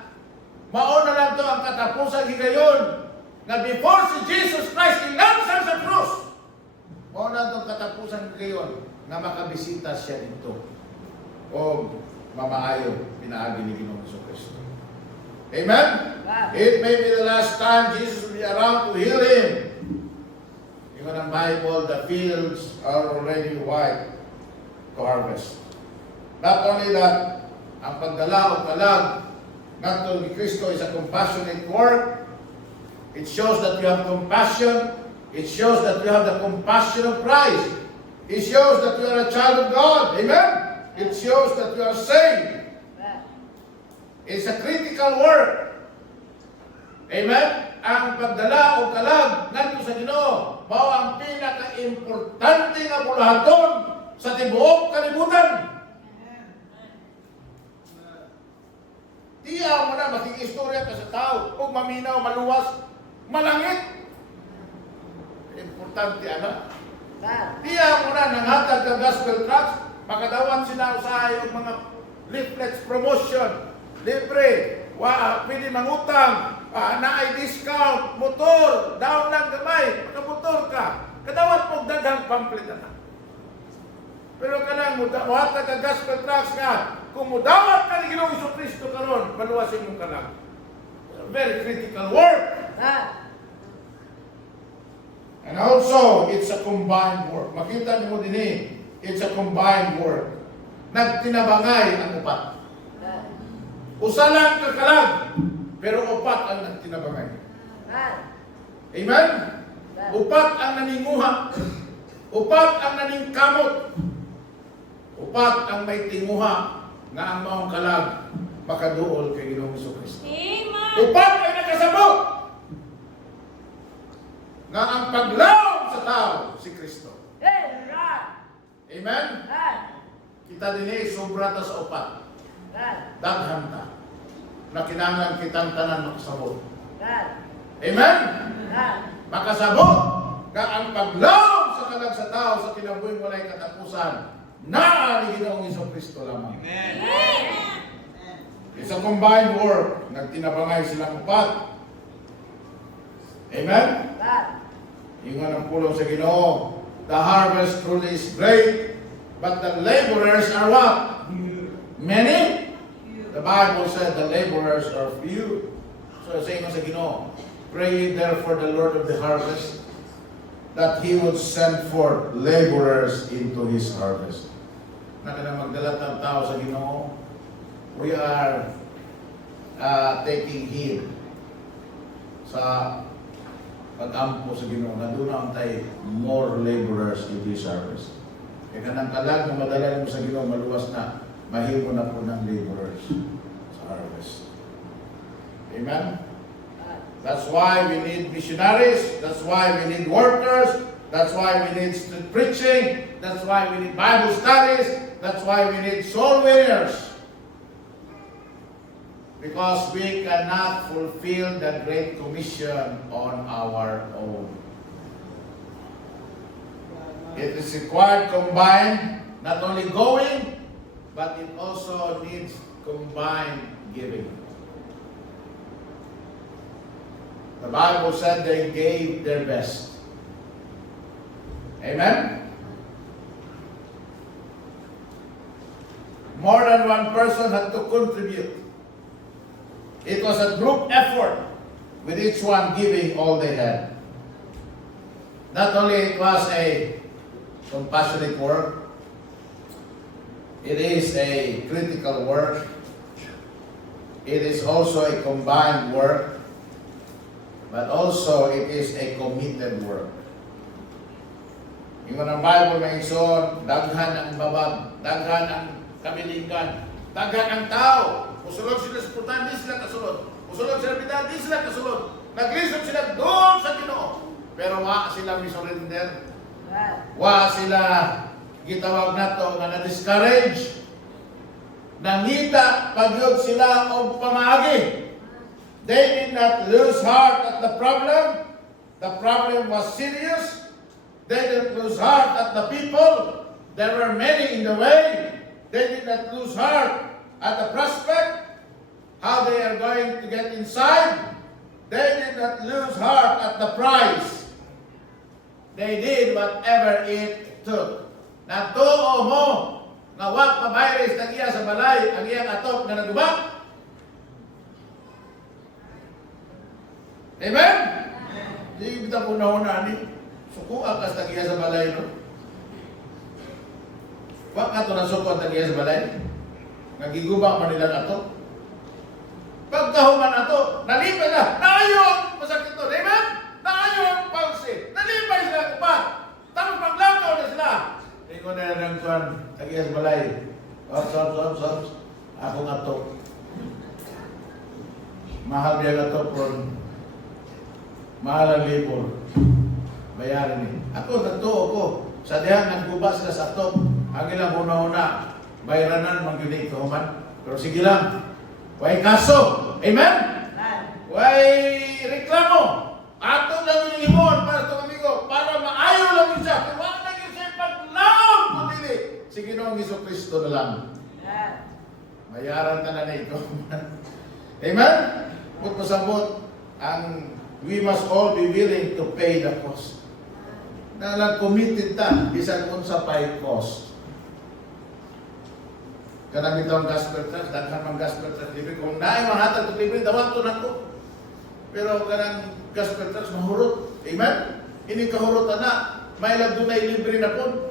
mao na lang to ang katapusan higayon nga before si Jesus Christ inansar sa krus. Mao na to ang katapusan higayon nga makabisita siya dito. O mamaayo pinaagi ni Ginoong Jesucristo. Amen? It may be the last time Jesus will be around to heal him. Yung ng Bible, the fields are already white to harvest. Not only that, ang pagdala o kalag ng ni Kristo is a compassionate work. It shows that you have compassion. It shows that you have the compassion of Christ. It shows that you are a child of God. Amen? It shows that you are saved. It's a critical work. Amen? Ang pagdala o kalag ngadto sa Ginoo mao ang pinaka-importante nga bulahaton sa tibuok kalibutan. Tiyaw mo na makikistorya ka sa tao ug maminaw, maluwas, malangit. Importante ana. Tiyaw mo na nanghatag ka gospel tracts, makadawat sila usahay og mga leaflets promotion. Libre, pwede mangutang, naay discount, motor, down lang gamay, makamotor ka. Kadawat mo daghang pamphlet na. Pero kanang muhatag ka gospel tracts ka, kung mudawat ka ni Ginoong Jesucristo karon, maluwasin mo ka lang. Very critical work. And also, it's a combined work. Makita niyo din it's a combined work. Nagtinabangay ang upat. Usa lang kakalag, pero upat ang nagtinabangay. Amen? Upat ang naninguha. Upat ang naningkamot. Upat ang may tinguha nga ang maong kalag makaduol kay Ginoong Jesucristo. Upat ay nakasabot nga ang paglaom sa tao si Kristo. Amen? Kita din sobra ta sa upat. Daghan ta na kinahanglan kitang tanan makasabot. Amen? Makasabot nga ang paglaom sa kalag sa tao sa kinabuhi walay katapusan na ni Ginoong Jesucristo lamang. Amen. It's a combined work. Nagtinabangay silang upat. Amen? Ingon ang pulong sa Ginoo. The harvest truly is great, but the laborers are what? Many? The Bible said the laborers are few. So sa ingon sa Ginoo, pray therefore the Lord of the harvest that He would send forth laborers into His harvest. Na kanang magdala ng tao sa Ginoo, we are taking heed sa pag-ampo sa Ginoo na doon ang tayo more laborers in His harvest. Kaya kanang kalag na madala mo sa Ginoo maluwas na, mahimo na po ng laborers sa harvest. Amen? That's why we need missionaries. That's why we need workers. That's why we need street preaching. That's why we need Bible studies. That's why we need soul winners. Because we cannot fulfill the Great Commission on our own. It is required combined, not only going, but it also needs combined giving. The Bible said they gave their best. Amen? More than one person had to contribute. It was a group effort, with each one giving all they had. Not only it was a compassionate work, it is a critical work. It is also a combined work, but also it is a committed work. Yung ang Bible may ison, daghan ang babag, daghan ang kabilinggan. Daghan ang tao. Musulod sila sa putan, di sila kasulod. Musulod sila bitan, di sila kasulod. Naglisod sila doon sa Ginoo. Pero wa sila misurrender. Wa sila gitawag nato nga na-discourage. Nangita pagyod sila og pamaagi. They did not lose heart at the problem. The problem was serious. They didn't lose heart at the people. There were many in the way. They did not lose heart at the prospect. How they are going to get inside. They did not lose heart at the price. They did whatever it took. Natuo mo nga wa pabayres na iya sa balay ang iyang atop nga nagubak. Amen? Di kita una-una ni. Suko akas na iya sa balay, no? Wa ka to na suko na iya sa balay. Nagigubak man nila atop. Pagkahuman ato, nalipay na. Naayon! Masakit to. Amen? Naayon! Palsi. Nalipay sila kupat. Tapos paglakaw na sila. Ingo na ng kuwan. Tagiyas balay. Ops. Ako nga to. Mahal niya nga to pron. Mahal ang libor. Bayaran ni. Ako, nagtuo ko. Sa dihan, nagkuba sila sa top. Ang ilang una-una. Bayranan, mag-unik kahuman. Pero sige lang. Way kaso. Amen? Way reklamo. Ato lang yung imon para sa amigo. Para maayo lang yun siya. Kaya wala lang yun siya paglaong kundili. Si Ginoong Jesucristo na lang. Bayaran ka na ito. Amen? Put pasabot ang we must all be willing to pay the cost. Na lang committed ta. Bisan kung sa pay cost. Kanang itong gospel trust, daghan mang gospel trust libre. Kung naay mahatag ko libre, dawato na ko. Pero kanang gospel trust, mahurot. Amen? Ini kahurot na. May lang dunay libre na po.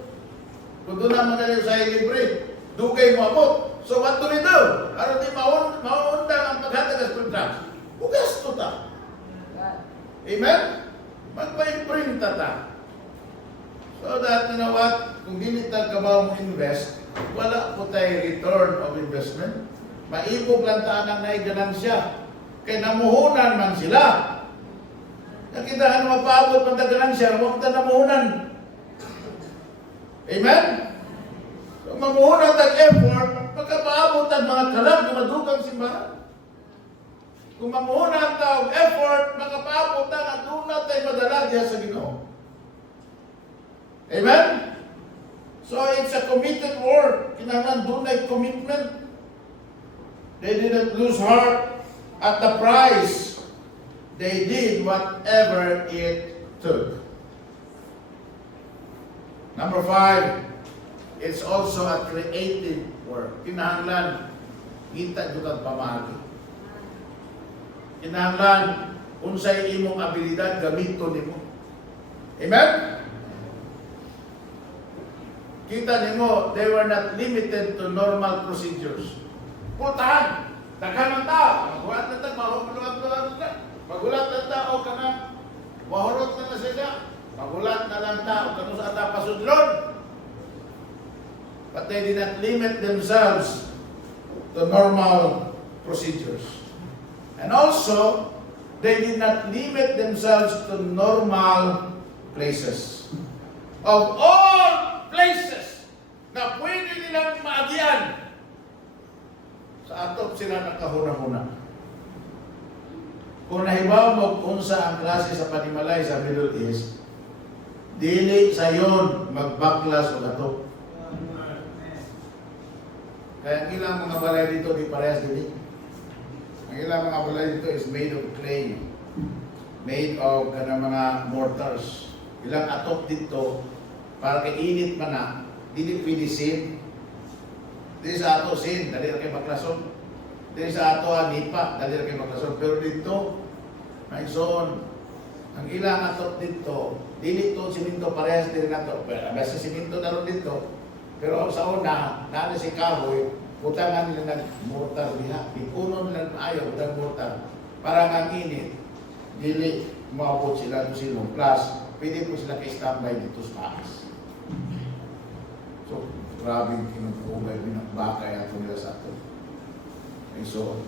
Kung doon na magaling sa libre, dugay mo abot. So what do we do? Aron di maundang ang paghatag gospel trust. Ugasto ta. Amen? Magpa-imprint ta. So that, you know what? Kung dinitag ka ba mo invest, wala po tayo return of investment. Maibog lang taanang na ganansya. Kaya namuhunan man sila. Nakitahan mapaabot man na ganansya, huwag na namuhunan. Amen? So mamuhunan tag effort, pagkapaabot ang mga kalag na madukang simbahan. Kung mamuhunan tag effort, makapaabot ang aduna tayo madalagya sa Ginoo. Amen? So it's a committed work. Kinahanglan doon ay commitment. They didn't lose heart at the price. They did whatever it took. Number 5, it's also a creative work. Kinahanglan kita jud ang pamagi. Kinahanglan unsay imong abilidad gamiton nimo. Amen? Kita nimo, they were not limited to normal procedures. Putahan, daghan ang tao. Magulat na tao, mahulat na. Magulat na tao ka na, mahurot na siya. Magulat na lang tao, kano sa ata pasudlon. But they did not limit themselves to normal procedures. And also, they did not limit themselves to normal places. Of all places na pwede nilang maagian, sa atop sila nakahuna-huna. Kung nahibaw mo kung sa ang klase sa panimalay sa Middle East, dili sa yon magbaklas o atop. Kaya ang ilang mga balay dito di parehas dili. Ang ilang mga balay dito is made of clay, made of mga mortars. Ilang atop dito para kay init man na, dili pwede sin. Dili sa ato sin, dali ra kay baklason. Dili sa ato nipa, dali ra kay baklason. Pero dito, may son, ang ilang atop dito, dili to siminto parehas dili nato. Pero basta siminto na ron dito. Pero sa una, nana si kahoy, utangan nila ng mortar diha. Ikunon nila ayaw, utang mortar. Para ang init, dili maabot sila doon silong. Plus, pwede po sila kay standby dito sa taas. So, grabing kinutubay, binakbakay at nila sa ato. And so,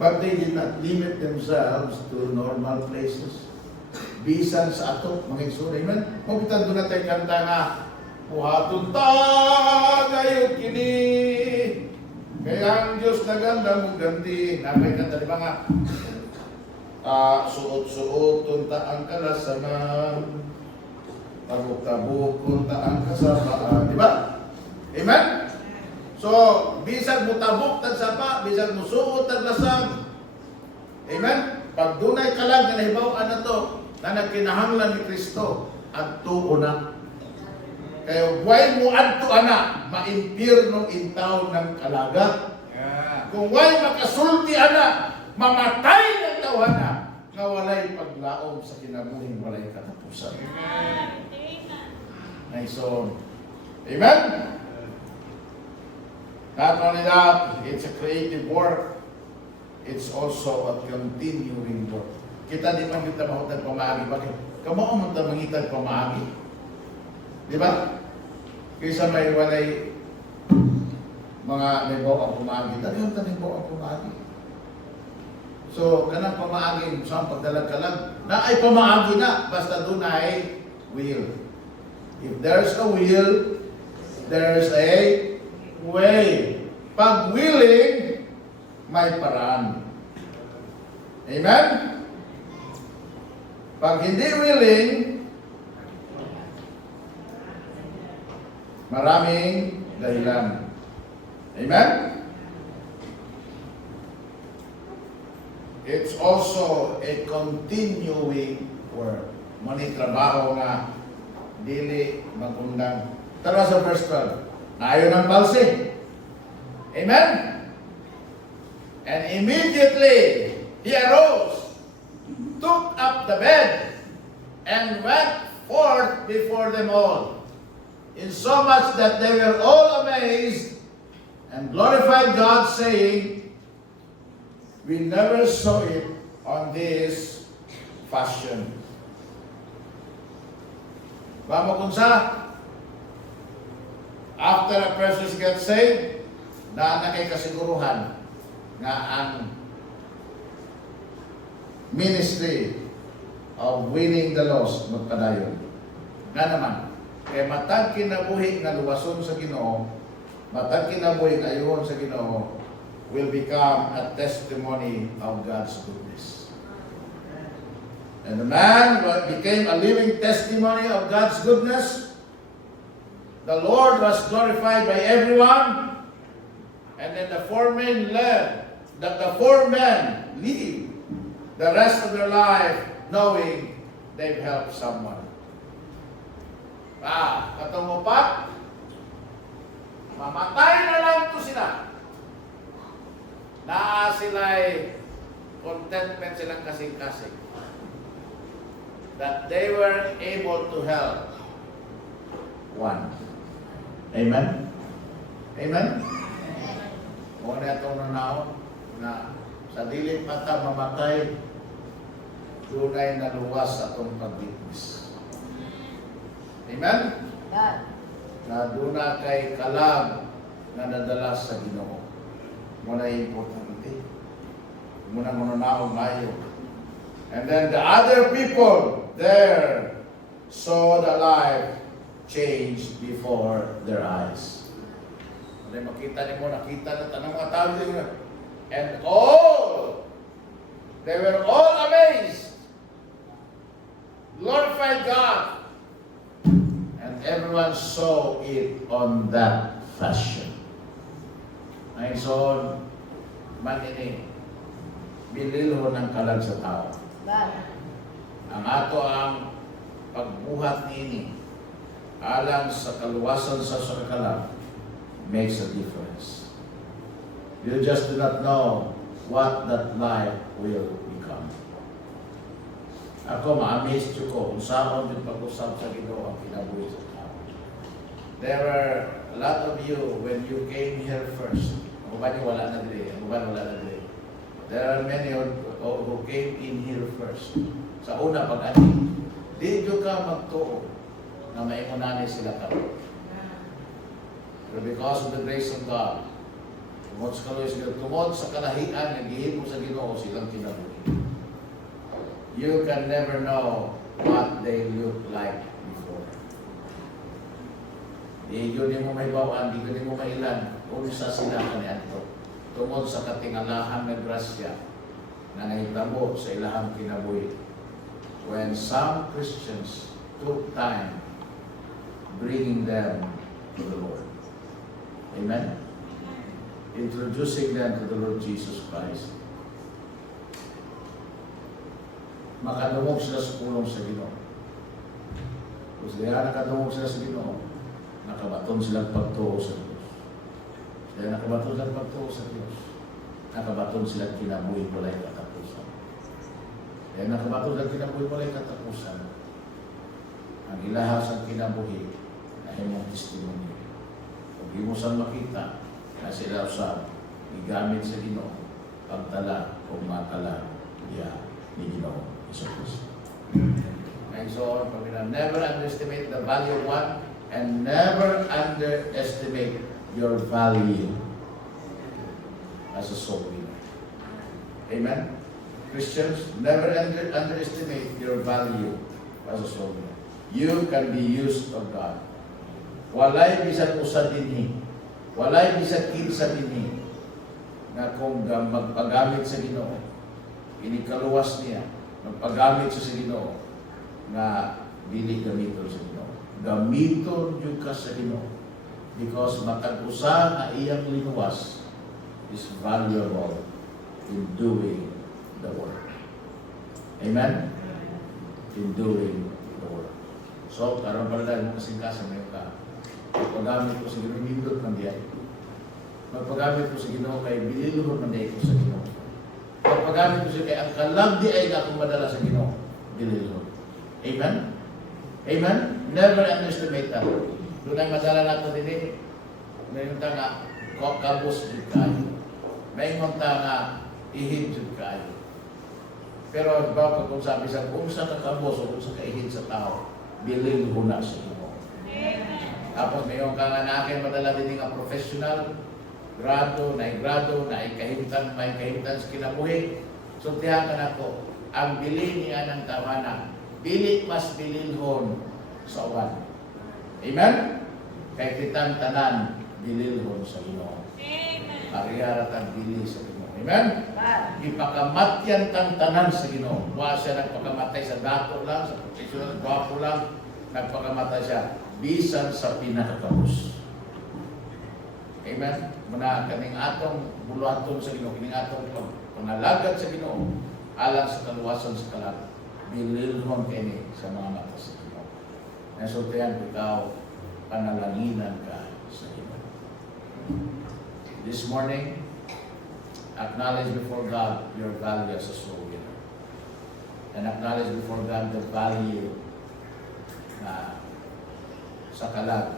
but they did not limit themselves to normal places. Bisan sa ato, mga igsoon. Amen? Pagkitan doon na tayo kanta nga, buhaton ta gayot kini. Kaya ang Diyos na ganda mong ganti. Namay kanta, di ba nga? Suot-suot, tunta ang kalasanan. Tabuk-tabuk, tunta ang kasapaan. Di ba? Amen? So, bisag mo tabuk, tagsapa, bisag mo suot, taglasag. Amen? Pag dunay kalag na nahibaw na to, na nagkinahanglan ni Kristo, at tuuna. Kaya why mo adto ana, maimpirnong intaw ng kalaga. Kung why makasulti ana, mamatay ng tawana, nga walay paglaom sa kinabuhing walay katapusan. Ay so, amen? Not only that, it's a creative work. It's also a continuing work. Kita di man kita mahutag pamaagi. Bakit? Kamu ang mga mangitag pamaagi. Di ba? Kaysa may walay mga libaw ang pamaagi. Daghang tanibaw ang pamaagi. So, kanang pamaagi, sa pagdalag-kalag, na ay pamaagi na, basta doon ay will. If there's a will, there's a way. Pag willing, may paraan. Amen? Pag hindi willing, maraming dahilan. Amen? It's also a continuing work. Mani trabaho nga dili magundang. Tara sa verse 12. Naayon ang palsi. Amen? And immediately he arose, took up the bed, and went forth before them all, insomuch that they were all amazed and glorified God, saying, we never saw it on this fashion. Vamos kung sa after a person gets saved, na kay kasiguruhan nga ang ministry of winning the lost magpadayon. Nga naman, kay matag kinabuhi nga luwason sa Ginoo, matag kinabuhi nga ayuhon sa Ginoo, will become a testimony of God's goodness. And the man became a living testimony of God's goodness. The Lord was glorified by everyone. And then the four men live the rest of their life knowing they've helped someone. Katong upat, mamatay na lang to sila. Na sila'y contentment silang kasing-kasing. That they were able to help one. Amen? Amen? Kung ano itong nanaon na sa dili mata mamatay, tunay na luwas sa itong pag-witness. Amen? Na doon na kay kalag na nadala sa Ginoo. Muna importante. Muna nanaon mayo. And then the other people there saw the life change before their eyes. Ano makita niyo mo, nakita na tanong mga tao din. And all, they were all amazed, glorified God, and everyone saw it on that fashion. Ay so, manini, bililho ng kalag sa tao. Ang ato ang pagbuhat niini alang sa kaluwasan sa kalag makes a difference. You just do not know what that life will become. Ako ma-amaze ko kung saan din pag-usap sa Ginoo ang kinabuhi sa tao. There were a lot of you when you came here first. Ang uban wala na dili, ang uban wala na dili. There are many who came in here first. Sa una pag-ani, di ka magtuo na maimunani sila karon. But because of the grace of God, tungod sa kaloy sila, tungod sa kalahian nga gihimo sa Ginoo silang kinabuhi. You can never know what they look like before. Di yun mo may bawaan, di yun mo mailan, unsa sila kaniadto. Tungod sa katingalahan ng grasya na nahitabo sa ilahang kinabuhi. When some Christians took time bringing them to the Lord. Amen? Introducing them to the Lord Jesus Christ. Makadungog sila sa pulong sa Ginoo. Kung sila nakadungog sila sa Ginoo, nakabaton silang pagtuo sa Diyos. Sila nakabaton silang pagtuo sa Diyos. Nakabaton silang kinabuhi walay katapusan. Kaya nakabaton silang kinabuhi walay katapusan. Ang ilahas ang kinabuhi na himong testimonyo. Kung di mo saan makita na sila usab, igamit sa Ginoo, pagtala o matala niya ni Ginoo Isus Kristo. And so on, never underestimate the value of one and never underestimate your value as a soul winner. Amen? Christians, never underestimate your value as a soul winner. You can be used of God. Walay bisan usa dinhi. Walay bisan kinsa dinhi na kung magpagamit sa Ginoo, inikaluwas niya, magpagamit sa Ginoo na dili gamiton sa Ginoo. Gamiton jud ka sa Ginoo because matag usa nga iyang linuwas is valuable in doing the work. Amen? In doing the work. So, karon pala dahil mo kasing-kasang ngayon ka, magpagamit ko sa Ginoo, nindot man diyan. Magpagamit ko sa Ginoo kay bililuhon man diyan ko sa Ginoo. Magpagamit ko sa kay ang kalabdi ay nga akong madala sa Ginoo, bililuhon. Amen? Amen? Never underestimate that. Doon ang madala nato din may munta nga kabos jud kayo. May munta nga ihid jud kayo. Pero bago kung sabi sa kung sa kakabos o kung sa kaihid sa tao, bilin huna sa Ginoo. Tapos mayroon ka nga na akin madala din nga professional, grado, may kahimtan sa kinabuhi. So tiyan ka na ko, ang bilin niya ng tawanan, bili mas bililhon sa uwan. Amen? Kay kitang tanan, bililhon sa Ginoo. Pariharat ang bili sa Ginoo. Amen? Ipakamatyan tang tanan sa Ginoo. Wa siya nagpakamatay sa dato lang, sa professional, gwapo lang, nagpakamatay siya bisan sa pinakatapos. Amen? Muna kaning atong buluhaton sa Ginoo, kining atong pangalagad sa Ginoo, alang sa kaluwasan sa kalat, bililhon kini sa mga mata sa Ginoo. Nasultihan ikaw, panalanginan ka sa Ginoo. This morning, acknowledge before God your value as a soul winner. And acknowledge before God the value na sa kalag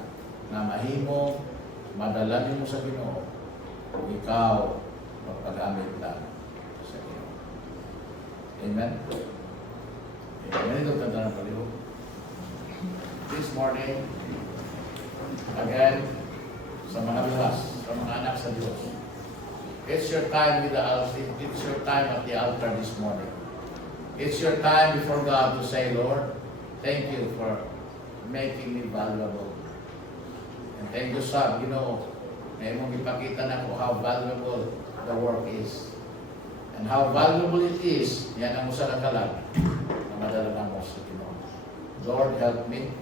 na mahimo, madala mo sa Ginoo, ikaw magpagamit lang sa Ginoo. Amen? Amen. Ito tanda ng palihog. This morning, again, sa mga luwas, sa mga anak sa Diyos, it's your time with the altar. It's your time at the altar this morning. It's your time before God to say, Lord, thank you for making me valuable. And thank you, son, may mong ipakita na ko how valuable the work is. And how valuable it is, yan ang usa na kalag na madala mo sa Ginoo. Lord, help me.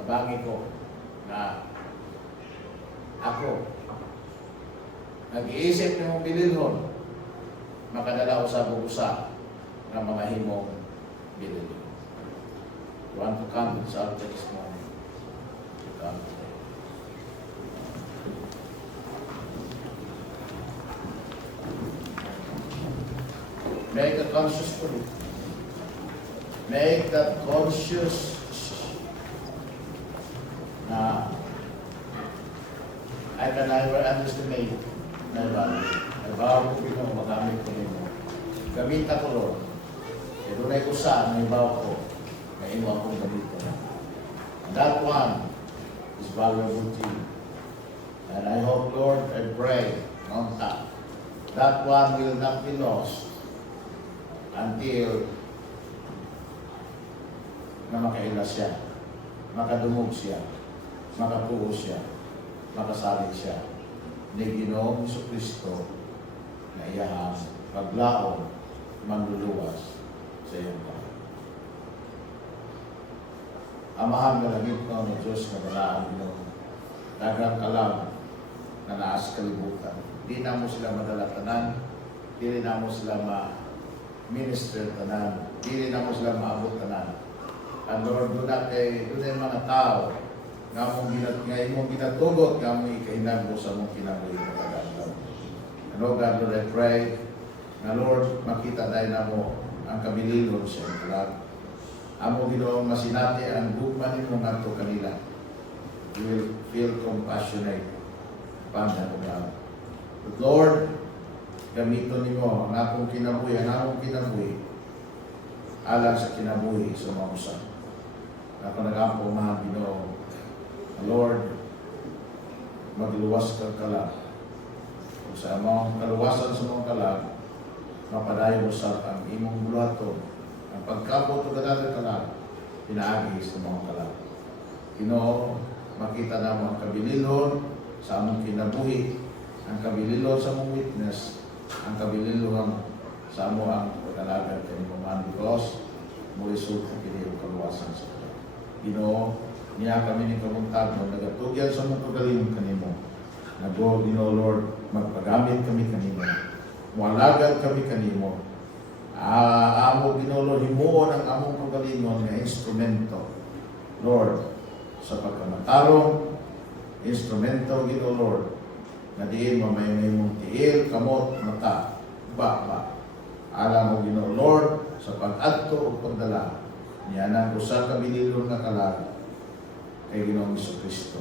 Kabangi ko na ako nag-iisip ng mong bililhon, makadala ko sa bugusa ng mga himong bililhon. You want to come to this altar this morning? Come today. Make a conscious effort. Make that conscious na I can never underestimate my value. Nagbawa ko Ginoo, magamit ko nimo. Gamit ako, Lord. Pero na ko sa nagbawa ko, na ino akong gamit ko. That one is valuable to you. And I hope, Lord, I pray on top. That one will not be lost until na makaila siya, makadumog siya, makapuo siya, makasalig siya ni Ginoong Jesucristo na iyahang paglaon manluluwas sa iyong bahay. Amahan na langit ko ng Diyos na balaan Ginoo, dagang kalam na naas kalibutan. Di na mo sila madala tanan, di na mo sila ma-minister tanan, di na mo sila maabot tanan. And Lord, doon yung mga tao nga imong ginatugot, nga mong ikahinag mo sa mong kinabuhi na tagalaw. And oh God, Lord, I pray na Lord, makita dahil na mo ang kabililon sa iyong kalag. Amo Ginoong masinati ang gugmanin mo nga kanila. You will feel compassionate upon them, God. But Lord, gamiton nimo ang akong kinabuhi, alang sa kinabuhi sa mga usap. Ako nag-ampo mga Ginoo, Lord, magluwas ka kalag. Kung sa among kaluwasan sa mga kalag, mapadayo sa ang imong bulato, ang pagkabot o ganagal kalag, pinaagi sa mga kalag. Ginoo, makita na mo ang kabililon sa among kinabuhi, ang kabililon sa among witness, ang kabililon sa among ang kalagan kanimo man because mo resulta kini ang kaluwasan sa kalag. Ginoo, niya kami ni kamuntag mo nagatugyan sa mong kagaling kanimo. Nago, Ginoo Lord, magpagamit kami kanimo. Mualagad kami kanimo. Amo Ginoo Lord, himuon ang among kagalingon nga instrumento. Lord, sa pagkamatarong instrumento Ginoo Lord, na diin mamay mong tiil, kamot, mata, ba. Alam mo Ginoo Lord, sa pag-adto o pagdala, niya na sa kabililon nga kalag kay Ginoong Jesucristo.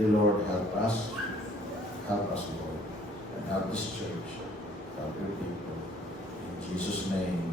Dear Lord, help us, Lord, and help this church, help your people. In Jesus' name,